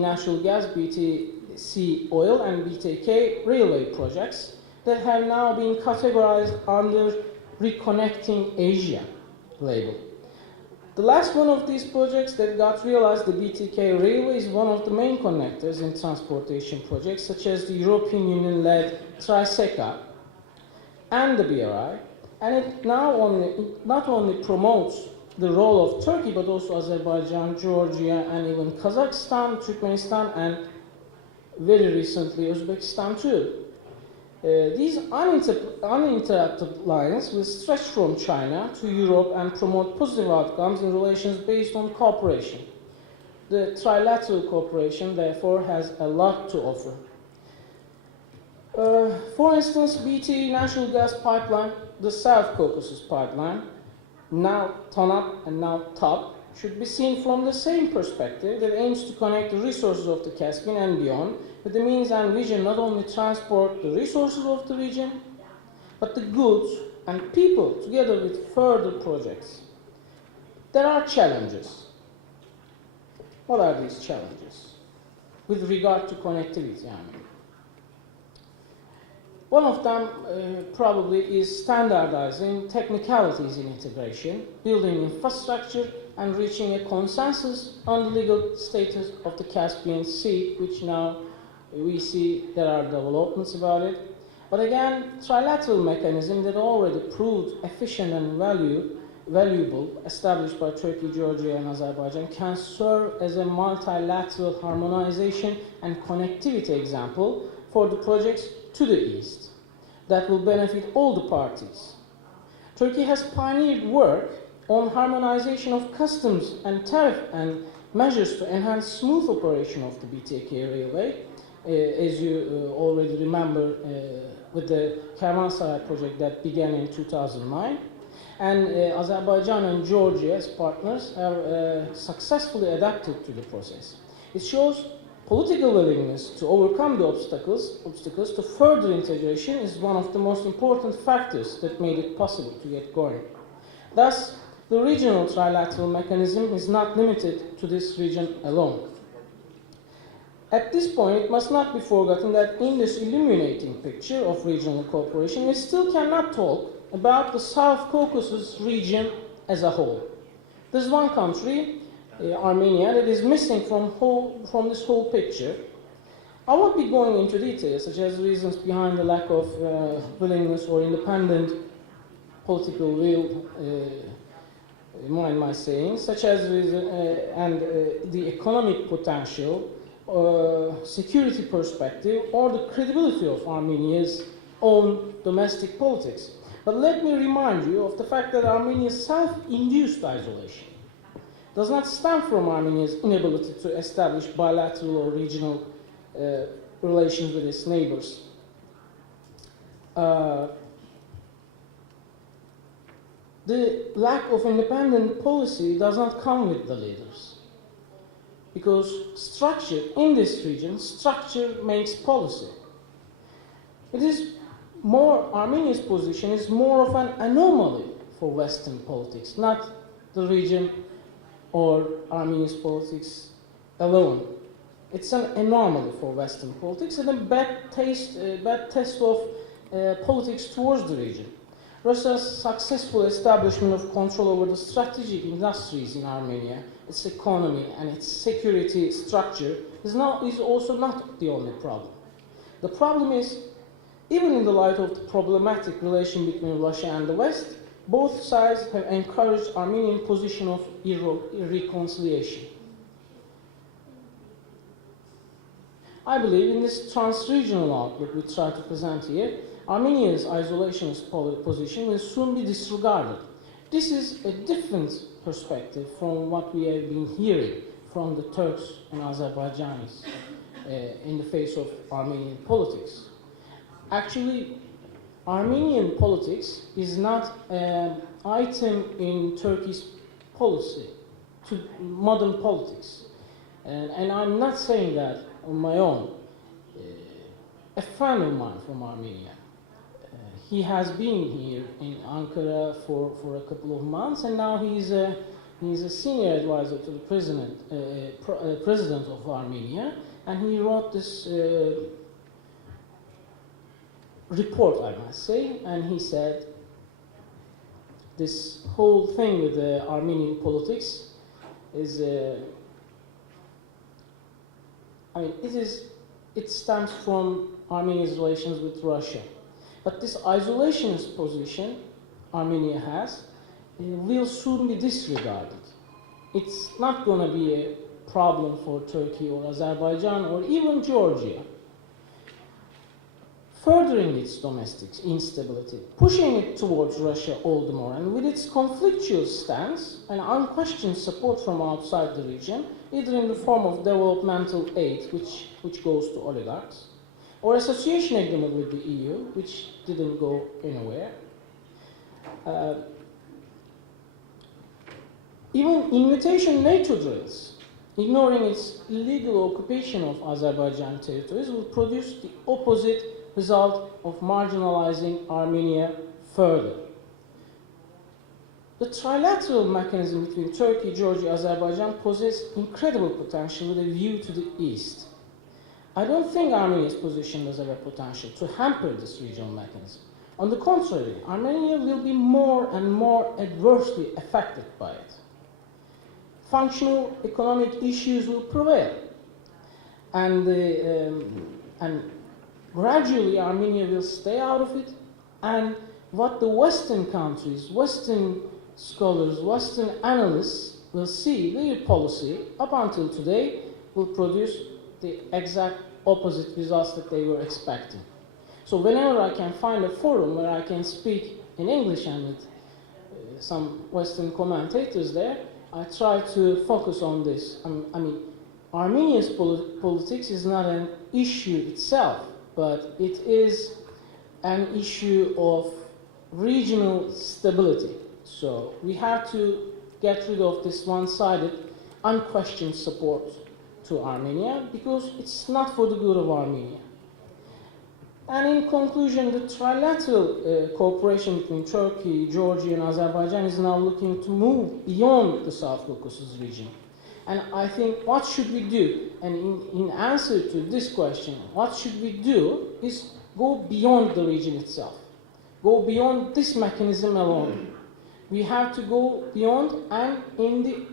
natural gas, BTC oil, and BTK railway projects that have now been categorized under Reconnecting Asia label. The last one of these projects that got realized, the BTK railway, is one of the main connectors in transportation projects such as the European Union-led Triseca and the BRI, and it now not only promotes the role of Turkey but also Azerbaijan, Georgia, and even Kazakhstan, Turkmenistan, and very recently Uzbekistan too. These uninterrupted lines will stretch from China to Europe and promote positive outcomes in relations based on cooperation. The trilateral cooperation, therefore, has a lot to offer. For instance, BT natural gas pipeline, the South Caucasus pipeline, now TANAP and now TAP, should be seen from the same perspective that aims to connect the resources of the Caspian and beyond with the means and vision not only transport the resources of the region, but the goods and people together with further projects. There are challenges. What are these challenges? With regard to connectivity, I mean. One of them probably is standardizing technicalities in integration, building infrastructure, and reaching a consensus on the legal status of the Caspian Sea, which now we see there are developments about it. But again, trilateral mechanism that already proved efficient and valuable, established by Turkey, Georgia, and Azerbaijan, can serve as a multilateral harmonization and connectivity example for the projects to the east that will benefit all the parties. Turkey has pioneered work on harmonization of customs and tariff and measures to enhance smooth operation of the BTK railway, as you already remember with the Kervansaray project that began in 2009. And Azerbaijan and Georgia as partners have successfully adapted to the process. It shows political willingness to overcome the obstacles to further integration is one of the most important factors that made it possible to get going. Thus, the regional trilateral mechanism is not limited to this region alone. At this point, it must not be forgotten that in this illuminating picture of regional cooperation, we still cannot talk about the South Caucasus region as a whole. There's one country, Armenia, that is missing from this whole picture. I won't be going into details, such as reasons behind the lack of willingness or independent political will, mind my saying, such as the economic potential, security perspective, or the credibility of Armenia's own domestic politics. But let me remind you of the fact that Armenia's self-induced isolation does not stem from Armenia's inability to establish bilateral or regional relations with its neighbors. The lack of independent policy does not come with the leaders, because structure in this region, structure makes policy. It is more, Armenia's position is more of an anomaly for Western politics, not the region or Armenia's politics alone. It's an anomaly for Western politics and a bad test of politics towards the region. Russia's successful establishment of control over the strategic industries in Armenia, its economy and its security structure is also not the only problem. The problem is, even in the light of the problematic relation between Russia and the West, both sides have encouraged Armenian position of irreconciliation. I believe in this trans-regional outlook we try to present here, Armenia's isolationist position will soon be disregarded. This is a different perspective from what we have been hearing from the Turks and Azerbaijanis in the face of Armenian politics. Actually, Armenian politics is not an item in Turkey's policy, to modern politics. And I'm not saying that on my own. A friend of mine from Armenia, he has been here in Ankara for a couple of months, and now he's a senior advisor to the president of Armenia, and he wrote this report, I must say, and he said this whole thing with the Armenian politics is, it stems from Armenia's relations with Russia. But this isolationist position Armenia has will soon be disregarded. It's not going to be a problem for Turkey or Azerbaijan or even Georgia. Furthering its domestic instability, pushing it towards Russia all the more, and with its conflictual stance and unquestioned support from outside the region, either in the form of developmental aid, which goes to oligarchs, or association agreement with the EU, which didn't go anywhere. Even invitation NATO drills, ignoring its illegal occupation of Azerbaijan territories, will produce the opposite result of marginalizing Armenia further. The trilateral mechanism between Turkey, Georgia, Azerbaijan possesses incredible potential with a view to the east. I don't think Armenia's position does have a potential to hamper this regional mechanism. On the contrary, Armenia will be more and more adversely affected by it. Functional economic issues will prevail, and gradually Armenia will stay out of it, and what the Western countries, Western scholars, Western analysts will see their policy up until today will produce the exact opposite results that they were expecting. So whenever I can find a forum where I can speak in English and with some Western commentators there, I try to focus on this. I mean, Armenia's politics is not an issue itself, but it is an issue of regional stability. So we have to get rid of this one-sided, unquestioned support to Armenia, because it's not for the good of Armenia. And in conclusion, the trilateral cooperation between Turkey, Georgia, and Azerbaijan is now looking to move beyond the South Caucasus region. And I think what should we do? And in answer to this question, what should we do is go beyond the region itself. Go beyond this mechanism alone. We have to go beyond and in the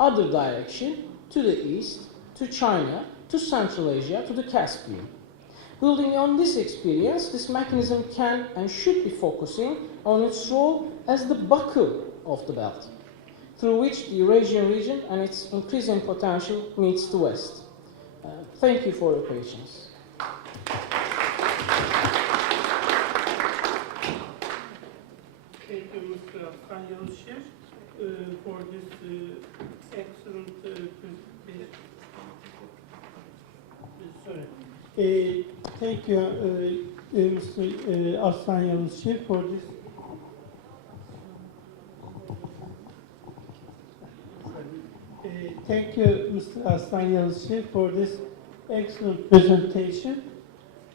other direction, to the east, to China, to Central Asia, to the Caspian. Building on this experience, this mechanism can and should be focusing on its role as the buckle of the belt, through which the Eurasian region and its increasing potential meets the West. Thank you for your patience. Thank you, Mr. Aslan Yalışer, for this excellent presentation. Sorry. Thank you, Mr. Aslan Yalışer, for this. Thank you, Mr. Aslan Yalışer, for this excellent presentation.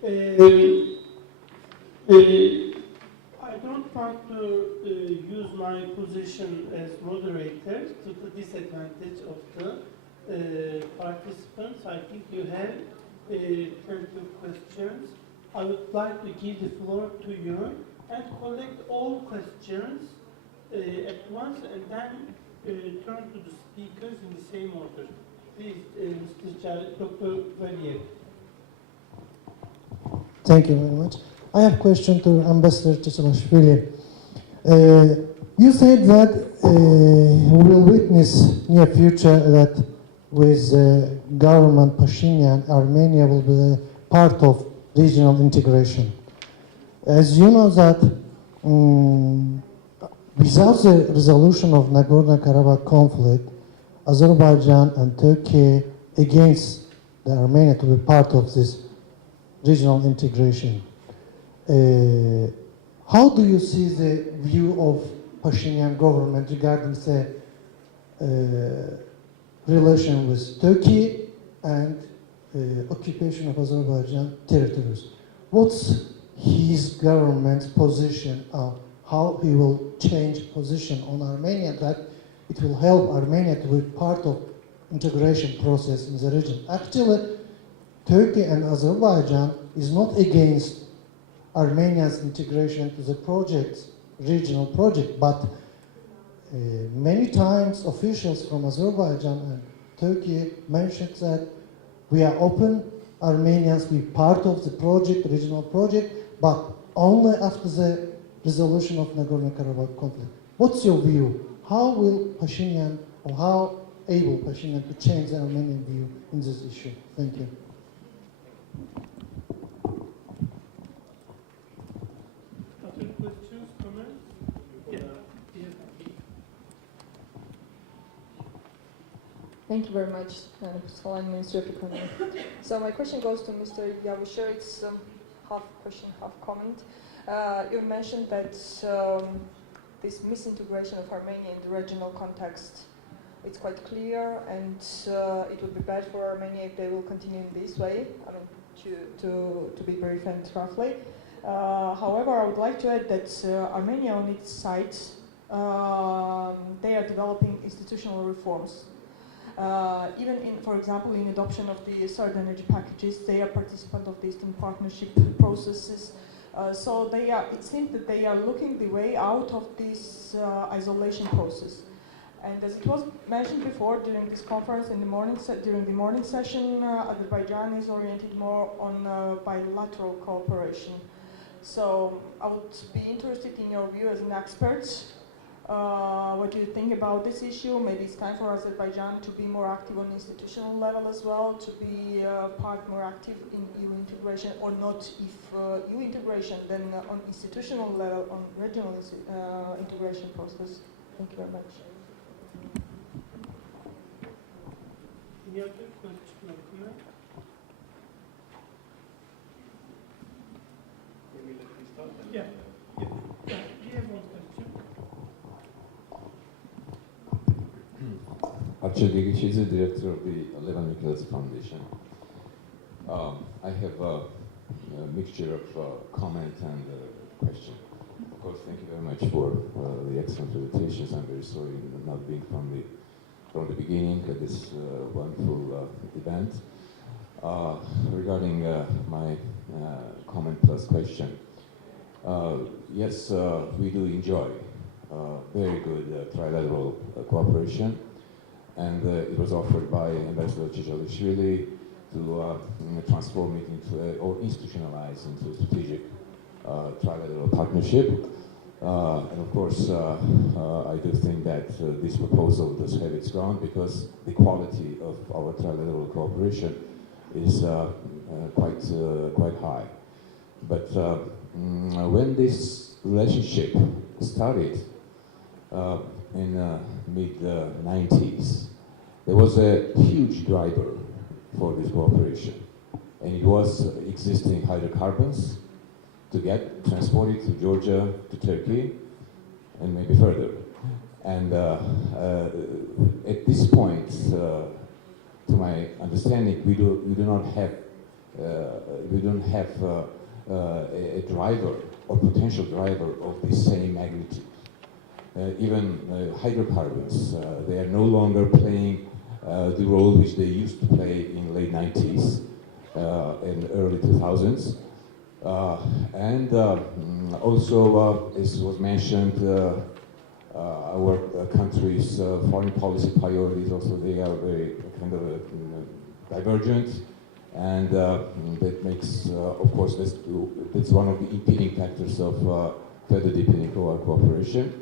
I don't want to use my position as moderator to the disadvantage of the participants. I think you have 20 questions. I would like to give the floor to you and collect all questions at once and then turn to the speakers in the same order. Please, Dr. Valiev. Thank you very much. I have a question to Ambassador Tsatsilashvili. You said that we will witness near future that with government Pashinyan, Armenia will be part of regional integration. As you know that without the resolution of Nagorno-Karabakh conflict, Azerbaijan and Turkey against the Armenia to be part of this regional integration. How do you see the view of Pashinyan government regarding the relation with Turkey and occupation of Azerbaijan territories? What's his government's position on how he will change position on Armenia that it will help Armenia to be part of integration process in the region? Actually, Turkey and Azerbaijan is not against Armenia's integration to the project, regional project, but many times officials from Azerbaijan and Turkey mentioned that we are open, Armenians be part of the project, regional project, but only after the resolution of Nagorno-Karabakh conflict. What's your view? How will Pashinyan, or how able Pashinyan to change the Armenian view in this issue? Thank you. Other questions, comments? Yeah. Thank you very much, Foreign Minister of Economy. So my question goes to Mr. Yavuzher. It's half question, half comment. You mentioned that this misintegration of Armenia in the regional context, it's quite clear, and it would be bad for Armenia if they will continue in this way. I mean, to be brief and roughly. However, I would like to add that Armenia on its side, they are developing institutional reforms. Even in, for example, in adoption of the third energy packages, they are participant of the Eastern Partnership processes. So they are, it seems that they are looking the way out of this isolation process. And as it was mentioned before during this conference in the morning, during the morning session, Azerbaijan is oriented more on bilateral cooperation. So I would be interested in your view as an expert. What do you think about this issue? Maybe it's time for Azerbaijan to be more active on institutional level as well, to be part more active in EU integration, or not if EU integration, then on institutional level, on regional integration process. Thank you very much. Any other question or comment? Maybe let me start. Yeah. We have one question. Archie Degishidze, director of the Levan Mikhailidze Foundation. I have a mixture of comment and question. Of course, thank you very much for the excellent presentations. I'm very sorry not being from the beginning at this wonderful event. Regarding my comment plus question, yes, we do enjoy very good trilateral cooperation, and it was offered by Ambassador Tsatsilashvili to transform it into or institutionalize into a strategic trilateral partnership. And of course, I do think that this proposal does have its ground, because the quality of our trilateral cooperation is quite high. But when this relationship started in mid-90s, there was a huge driver for this cooperation, and it was existing hydrocarbons to get transported to Georgia, to Turkey, and maybe further. And at this point, to my understanding, we do not have a driver or potential driver of the same magnitude. Even hydrocarbons, they are no longer playing the role which they used to play in late 90s and early 2000s. Also, as was mentioned, our country's foreign policy priorities also, they are very kind of divergent, and that makes, of course, that's one of the impeding factors of further deepening of our cooperation.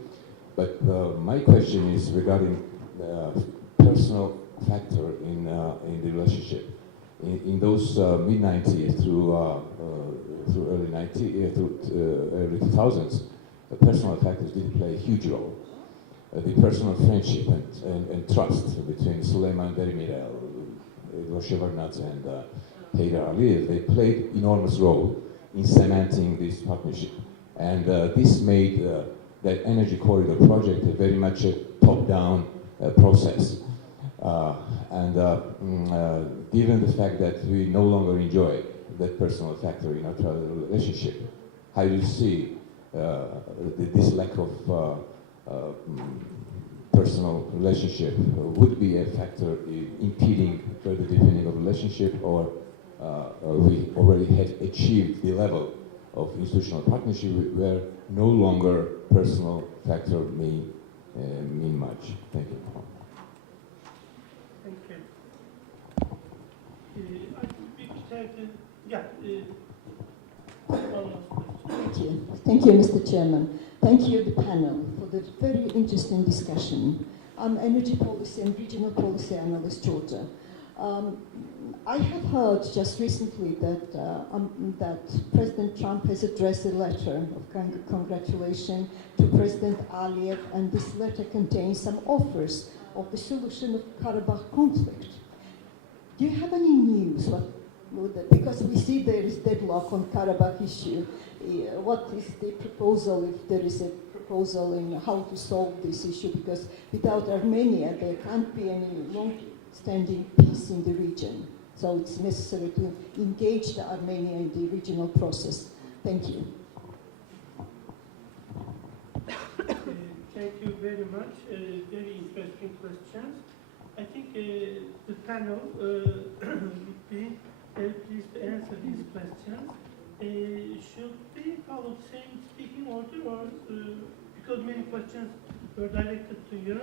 But my question is regarding the personal factor in the relationship. In those mid-90s through early 90s, early 2000s, personal factors did play a huge role. The personal friendship and trust between Süleyman Demirel, Shevardnadze, and Heydar Aliyev, they played enormous role in cementing this partnership. And this made that energy corridor project very much a top-down process. Given the fact that we no longer enjoy that personal factor in our relationship, how do you see this lack of personal relationship would be a factor impeding further deepening of relationship, or we already have achieved the level of institutional partnership where no longer personal factor may mean much? Thank you. Thank you. I think we have to, yeah, one last question. Thank you. Thank you, Mr. Chairman. Thank you, the panel, for the very interesting discussion. I'm energy policy and regional policy analyst, Georgia. I have heard just recently that President Trump has addressed a letter of congratulation to President Aliyev, and this letter contains some offers of the solution of Karabakh conflict. Do you have any news? Because we see there is deadlock on Karabakh issue. What is the proposal, if there is a proposal, in how to solve this issue? Because without Armenia, there can't be any long-standing peace in the region. So it's necessary to engage the Armenia in the regional process. Thank you. Thank you very much. Very interesting questions. I think the panel would be pleased to answer these questions. Should we follow the same speaking order, or because many questions were directed to you,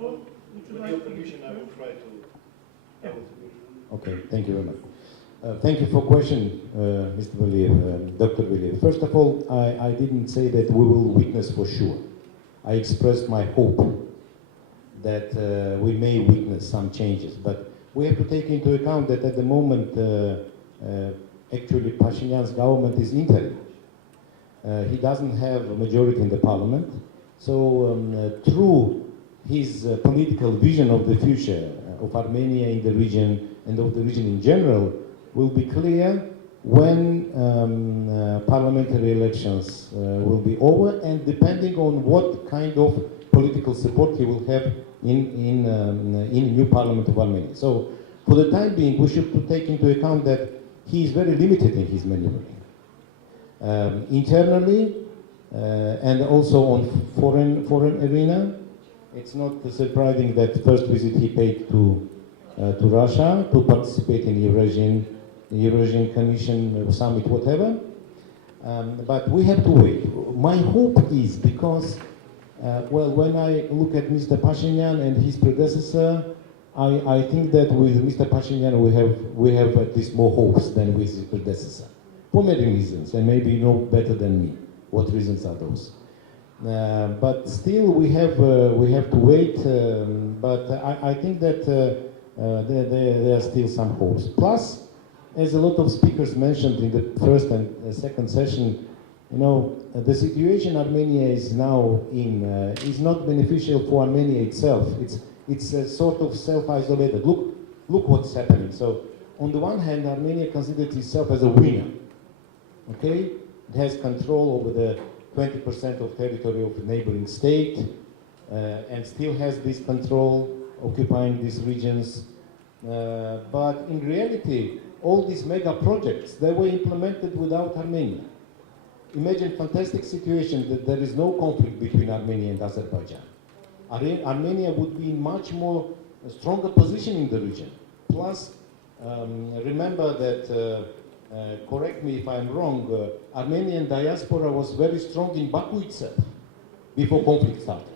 or would you like your to? permission, I will try to. Yeah. Okay, thank you very much. Thank you for question, Mr. Valiev, Dr. Valiev. First of all, I didn't say that we will witness for sure. I expressed my hope that we may witness some changes, but we have to take into account that at the moment, actually Pashinyan's government is interim. He doesn't have a majority in the parliament, so through his political vision of the future of Armenia in the region and of the region in general will be clear when parliamentary elections will be over, and depending on what kind of political support he will have in new parliament of Armenia. So for the time being, we should take into account that he is very limited in his maneuvering. Internally and also on foreign arena, it's not surprising that first visit he paid to Russia to participate in Eurasian Commission summit, whatever. But we have to wait. My hope is because, well, when I look at Mr. Pashinyan and his predecessor, I think that with Mr. Pashinyan we have at least more hopes than with his predecessor, for many reasons, and maybe you know better than me what reasons are those. But still, we have to wait. But I think that there are still some hopes. Plus, as a lot of speakers mentioned in the first and second session, you know, the situation Armenia is now in is not beneficial for Armenia itself. It's a sort of self-isolated. Look what's happening. So, on the one hand, Armenia considers itself as a winner. Okay, it has control over the 20% of territory of the neighboring state, and still has this control, occupying these regions. But in reality, all these mega projects, they were implemented without Armenia. Imagine fantastic situation that there is no conflict between Armenia and Azerbaijan. Armenia would be in much more a stronger position in the region. Plus, remember that, correct me if I'm wrong, Armenian diaspora was very strong in Baku itself before conflict started.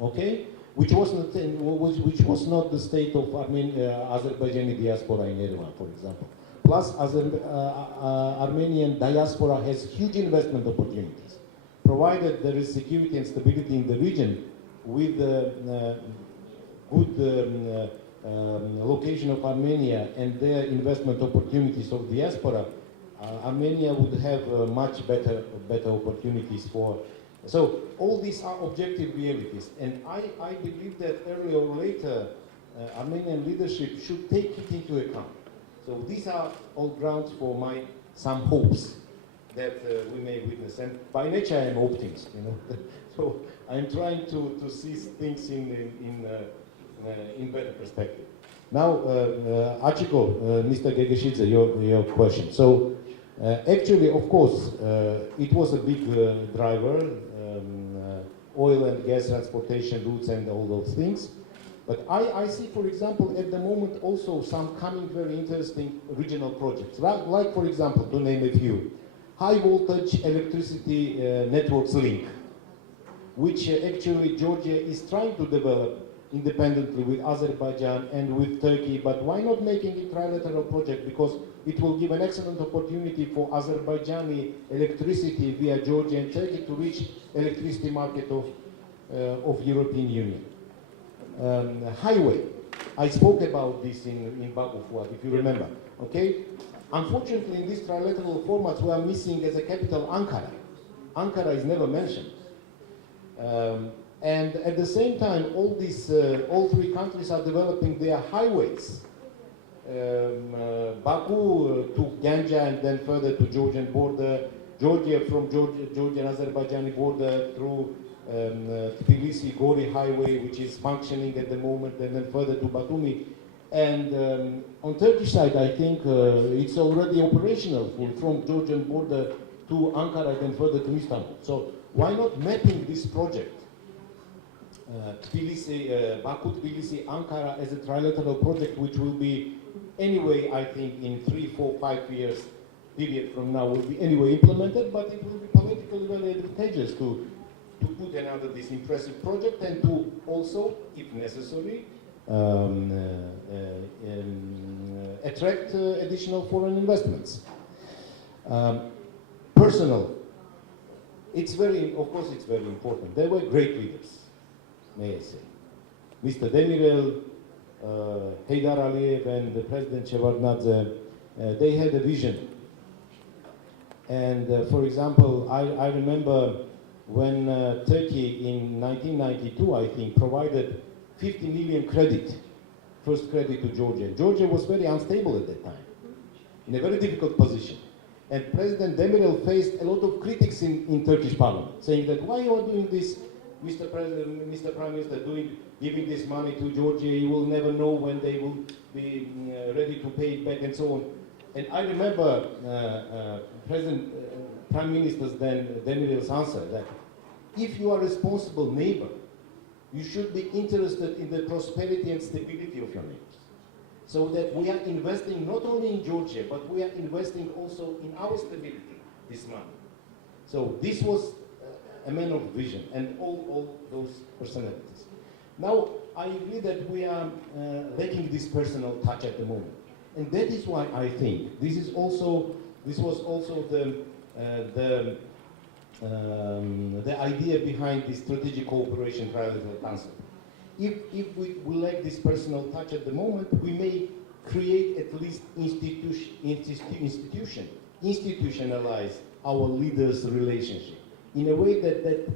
Okay? Which was not the state of Azerbaijani diaspora in Yerevan, for example. Plus, Armenian diaspora has huge investment opportunities. Provided there is security and stability in the region with good location of Armenia and their investment opportunities of diaspora, Armenia would have much better opportunities for. So all these are objective realities, and I believe that earlier or later, Armenian leadership should take it into account. So these are all grounds for some hopes that we may witness. And by nature, I am optimist, you know. So I'm trying to see things in better perspective. Now, Achiko, Mr. Gegeshidze, your question. So actually, of course, it was a big driver, oil and gas transportation routes and all those things. But I see, for example, at the moment also some coming very interesting regional projects. Like for example, to name a few, high voltage electricity networks link, which actually Georgia is trying to develop independently with Azerbaijan and with Turkey. But why not making it trilateral project? Because it will give an excellent opportunity for Azerbaijani electricity via Georgia and Turkey to reach electricity market of European Union. Highway. I spoke about this in Baku, Fuad, if you remember. Okay. Unfortunately, in this trilateral format, we are missing as a capital Ankara. Ankara is never mentioned. And at the same time, all three countries are developing their highways. Baku to Ganja and then further to Georgian border. Georgia from Georgian Azerbaijani border through Tbilisi Gori highway, which is functioning at the moment, and then further to Batumi. And on Turkish side, I think it's already operational from Georgian border to Ankara and further to Istanbul. So why not mapping this project, Baku, Tbilisi, Ankara as a trilateral project, which will be anyway, I think in 3, 4, 5 years period from now will be anyway implemented, but it will be politically very advantageous to put another this impressive project and to also, if necessary, attract additional foreign investments. Personal, of course it's very important. They were great leaders, may I say. Mr. Demirel, Heydar Aliyev and the President Shevardnadze, they had a vision. And for example, I remember when Turkey in 1992, I think, provided 50 million first credit to Georgia. Georgia was very unstable at that time, in a very difficult position. And President Demirel faced a lot of critics in Turkish parliament, saying that why you are doing this, Mr. President, Mr. Prime Minister, giving this money to Georgia, you will never know when they will be ready to pay it back and so on. And I remember Prime Minister's then Demirel's answer that if you are a responsible neighbor, you should be interested in the prosperity and stability of your neighbors. So that we are investing not only in Georgia, but we are investing also in our stability, this money. So this was a man of vision and all those personalities. Now, I agree that we are lacking this personal touch at the moment. And that is why I think this was also the idea behind the strategic cooperation trilateral concept. If we lack this personal touch at the moment, we may create at least institutionalize our leaders' relationship in a way that it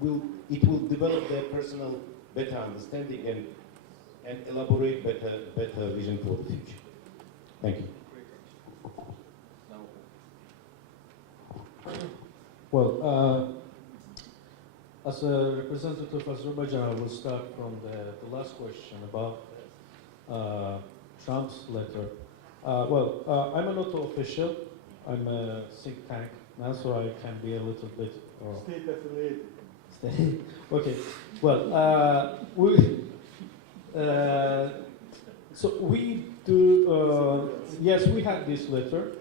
will develop their personal better understanding and elaborate better vision for the future. Thank you. Well, as a representative of Azerbaijan, I will start from the last question about Trump's letter. I'm a NATO official. I'm a think tank man, so I can be a little bit... State affiliated. Okay. Well, So we do, yes, we had this letter,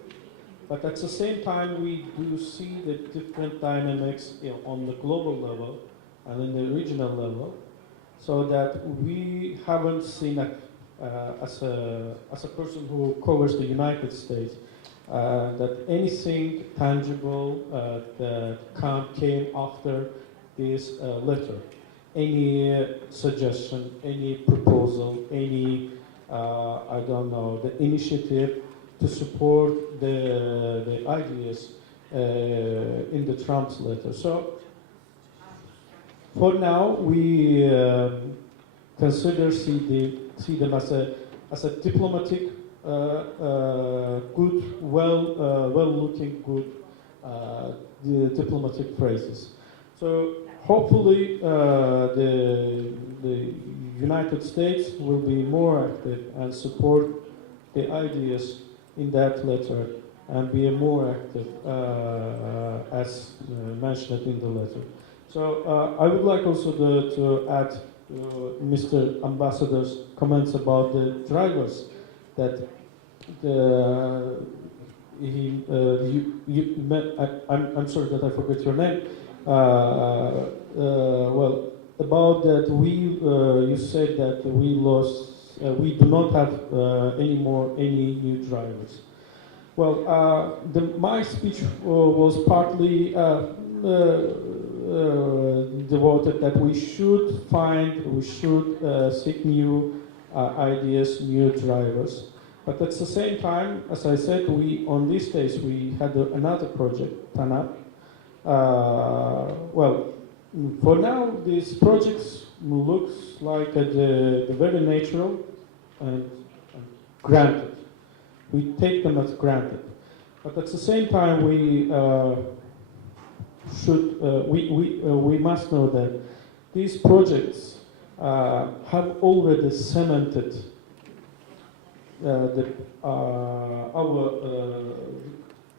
but at the same time we do see the different dynamics, you know, on the global level and in the regional level, so that we haven't seen as a person who covers the United States, that anything tangible that came after this letter. Any suggestion, any proposal, any, I don't know, the initiative to support the ideas in the Trump's letter. So for now, we see them as a diplomatic, good, well-looking, good the diplomatic phrases. So hopefully, the United States will be more active and support the ideas in that letter and be more active as mentioned in the letter. So I would like also to add Mr. Ambassador's comments about the drivers that I'm sorry that I forgot your name. Well, about that you said that we do not have any new drivers. Well, my speech was partly devoted that we should seek new ideas, new drivers. But at the same time, as I said, on these days we had another project, TANAP. Well, for now, these projects looks like the very natural and granted. We take them as granted. But at the same time, we must know that these projects have already cemented our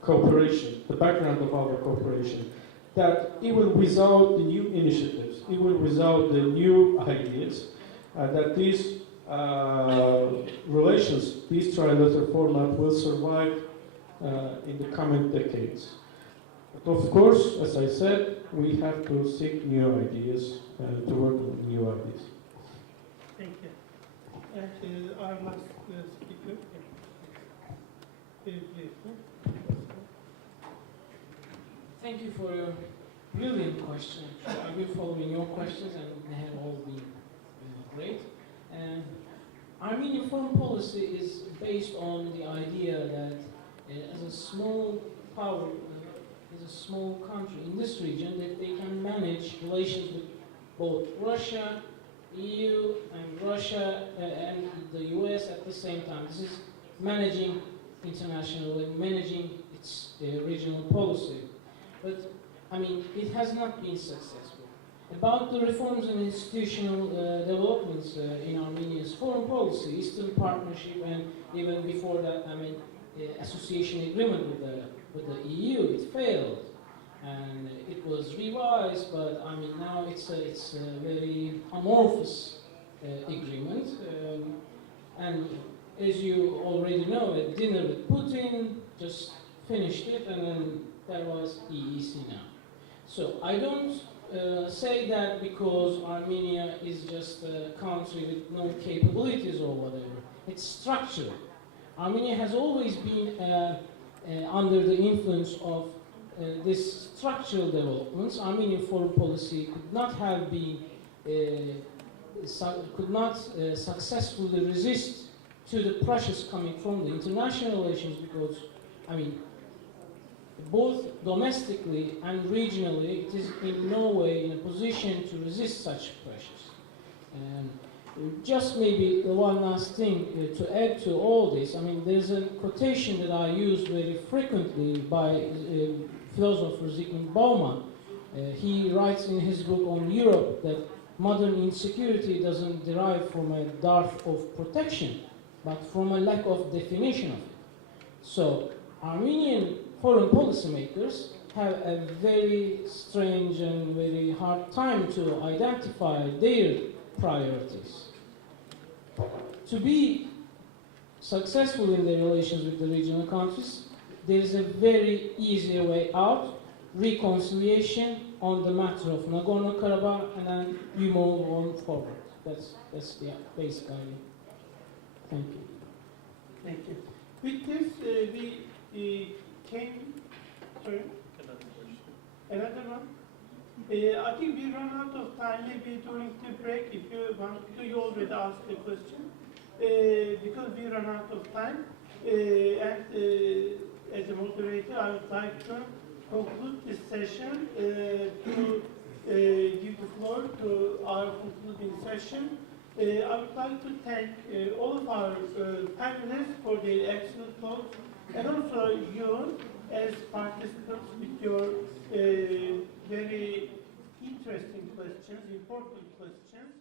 cooperation, the background of our cooperation, that even without the new initiatives, even without the new ideas, that these relations, this trilateral format will survive in the coming decades. But of course, as I said, we have to seek new ideas and to work on new ideas. Thank you. And our last speaker. Please. Thank you for your brilliant question. I've been following your questions and they have all been great. And Armenian foreign policy is based on the idea that as a small power, as a small country in this region, that they can manage relations with both Russia, EU, and Russia and the US at the same time. This is managing international and managing its regional policy. But, I mean, it has not been successful. About the reforms and institutional developments in Armenia's foreign policy, Eastern Partnership, and even before that, I mean, association agreement with the EU, it failed. And it was revised, but I mean, now it's a very amorphous agreement. And as you already know, a dinner with Putin just finished it, and then there was EEC now. So I don't say that because Armenia is just a country with no capabilities or whatever. It's structural. Armenia has always been under the influence of this structural developments. Armenian foreign policy could not have been, successfully resist to the pressures coming from the international relations because, I mean, both domestically and regionally, it is in no way in a position to resist such pressures. Just maybe one last thing to add to all this. I mean, there's a quotation that I use very frequently by philosopher Zygmunt Bauman. He writes in his book on Europe that modern insecurity doesn't derive from a dearth of protection, but from a lack of definition of it. So, Armenian foreign policymakers have a very strange and very hard time to identify their priorities. to be successful in the relations with the regional countries, there is a very easy way out: reconciliation on the matter of Nagorno-Karabakh, and then you move on forward. That's the basic idea. Thank you. Thank you. With this, we came. Sorry. Another one. I think we run out of time. Maybe during the break, if you want to, you already asked the question. Because we run out of time, and as a moderator, I would like to conclude this session to give the floor to our concluding session. I would like to thank all of our panelists for their excellent talks, and also you as participants with your very interesting questions, important questions.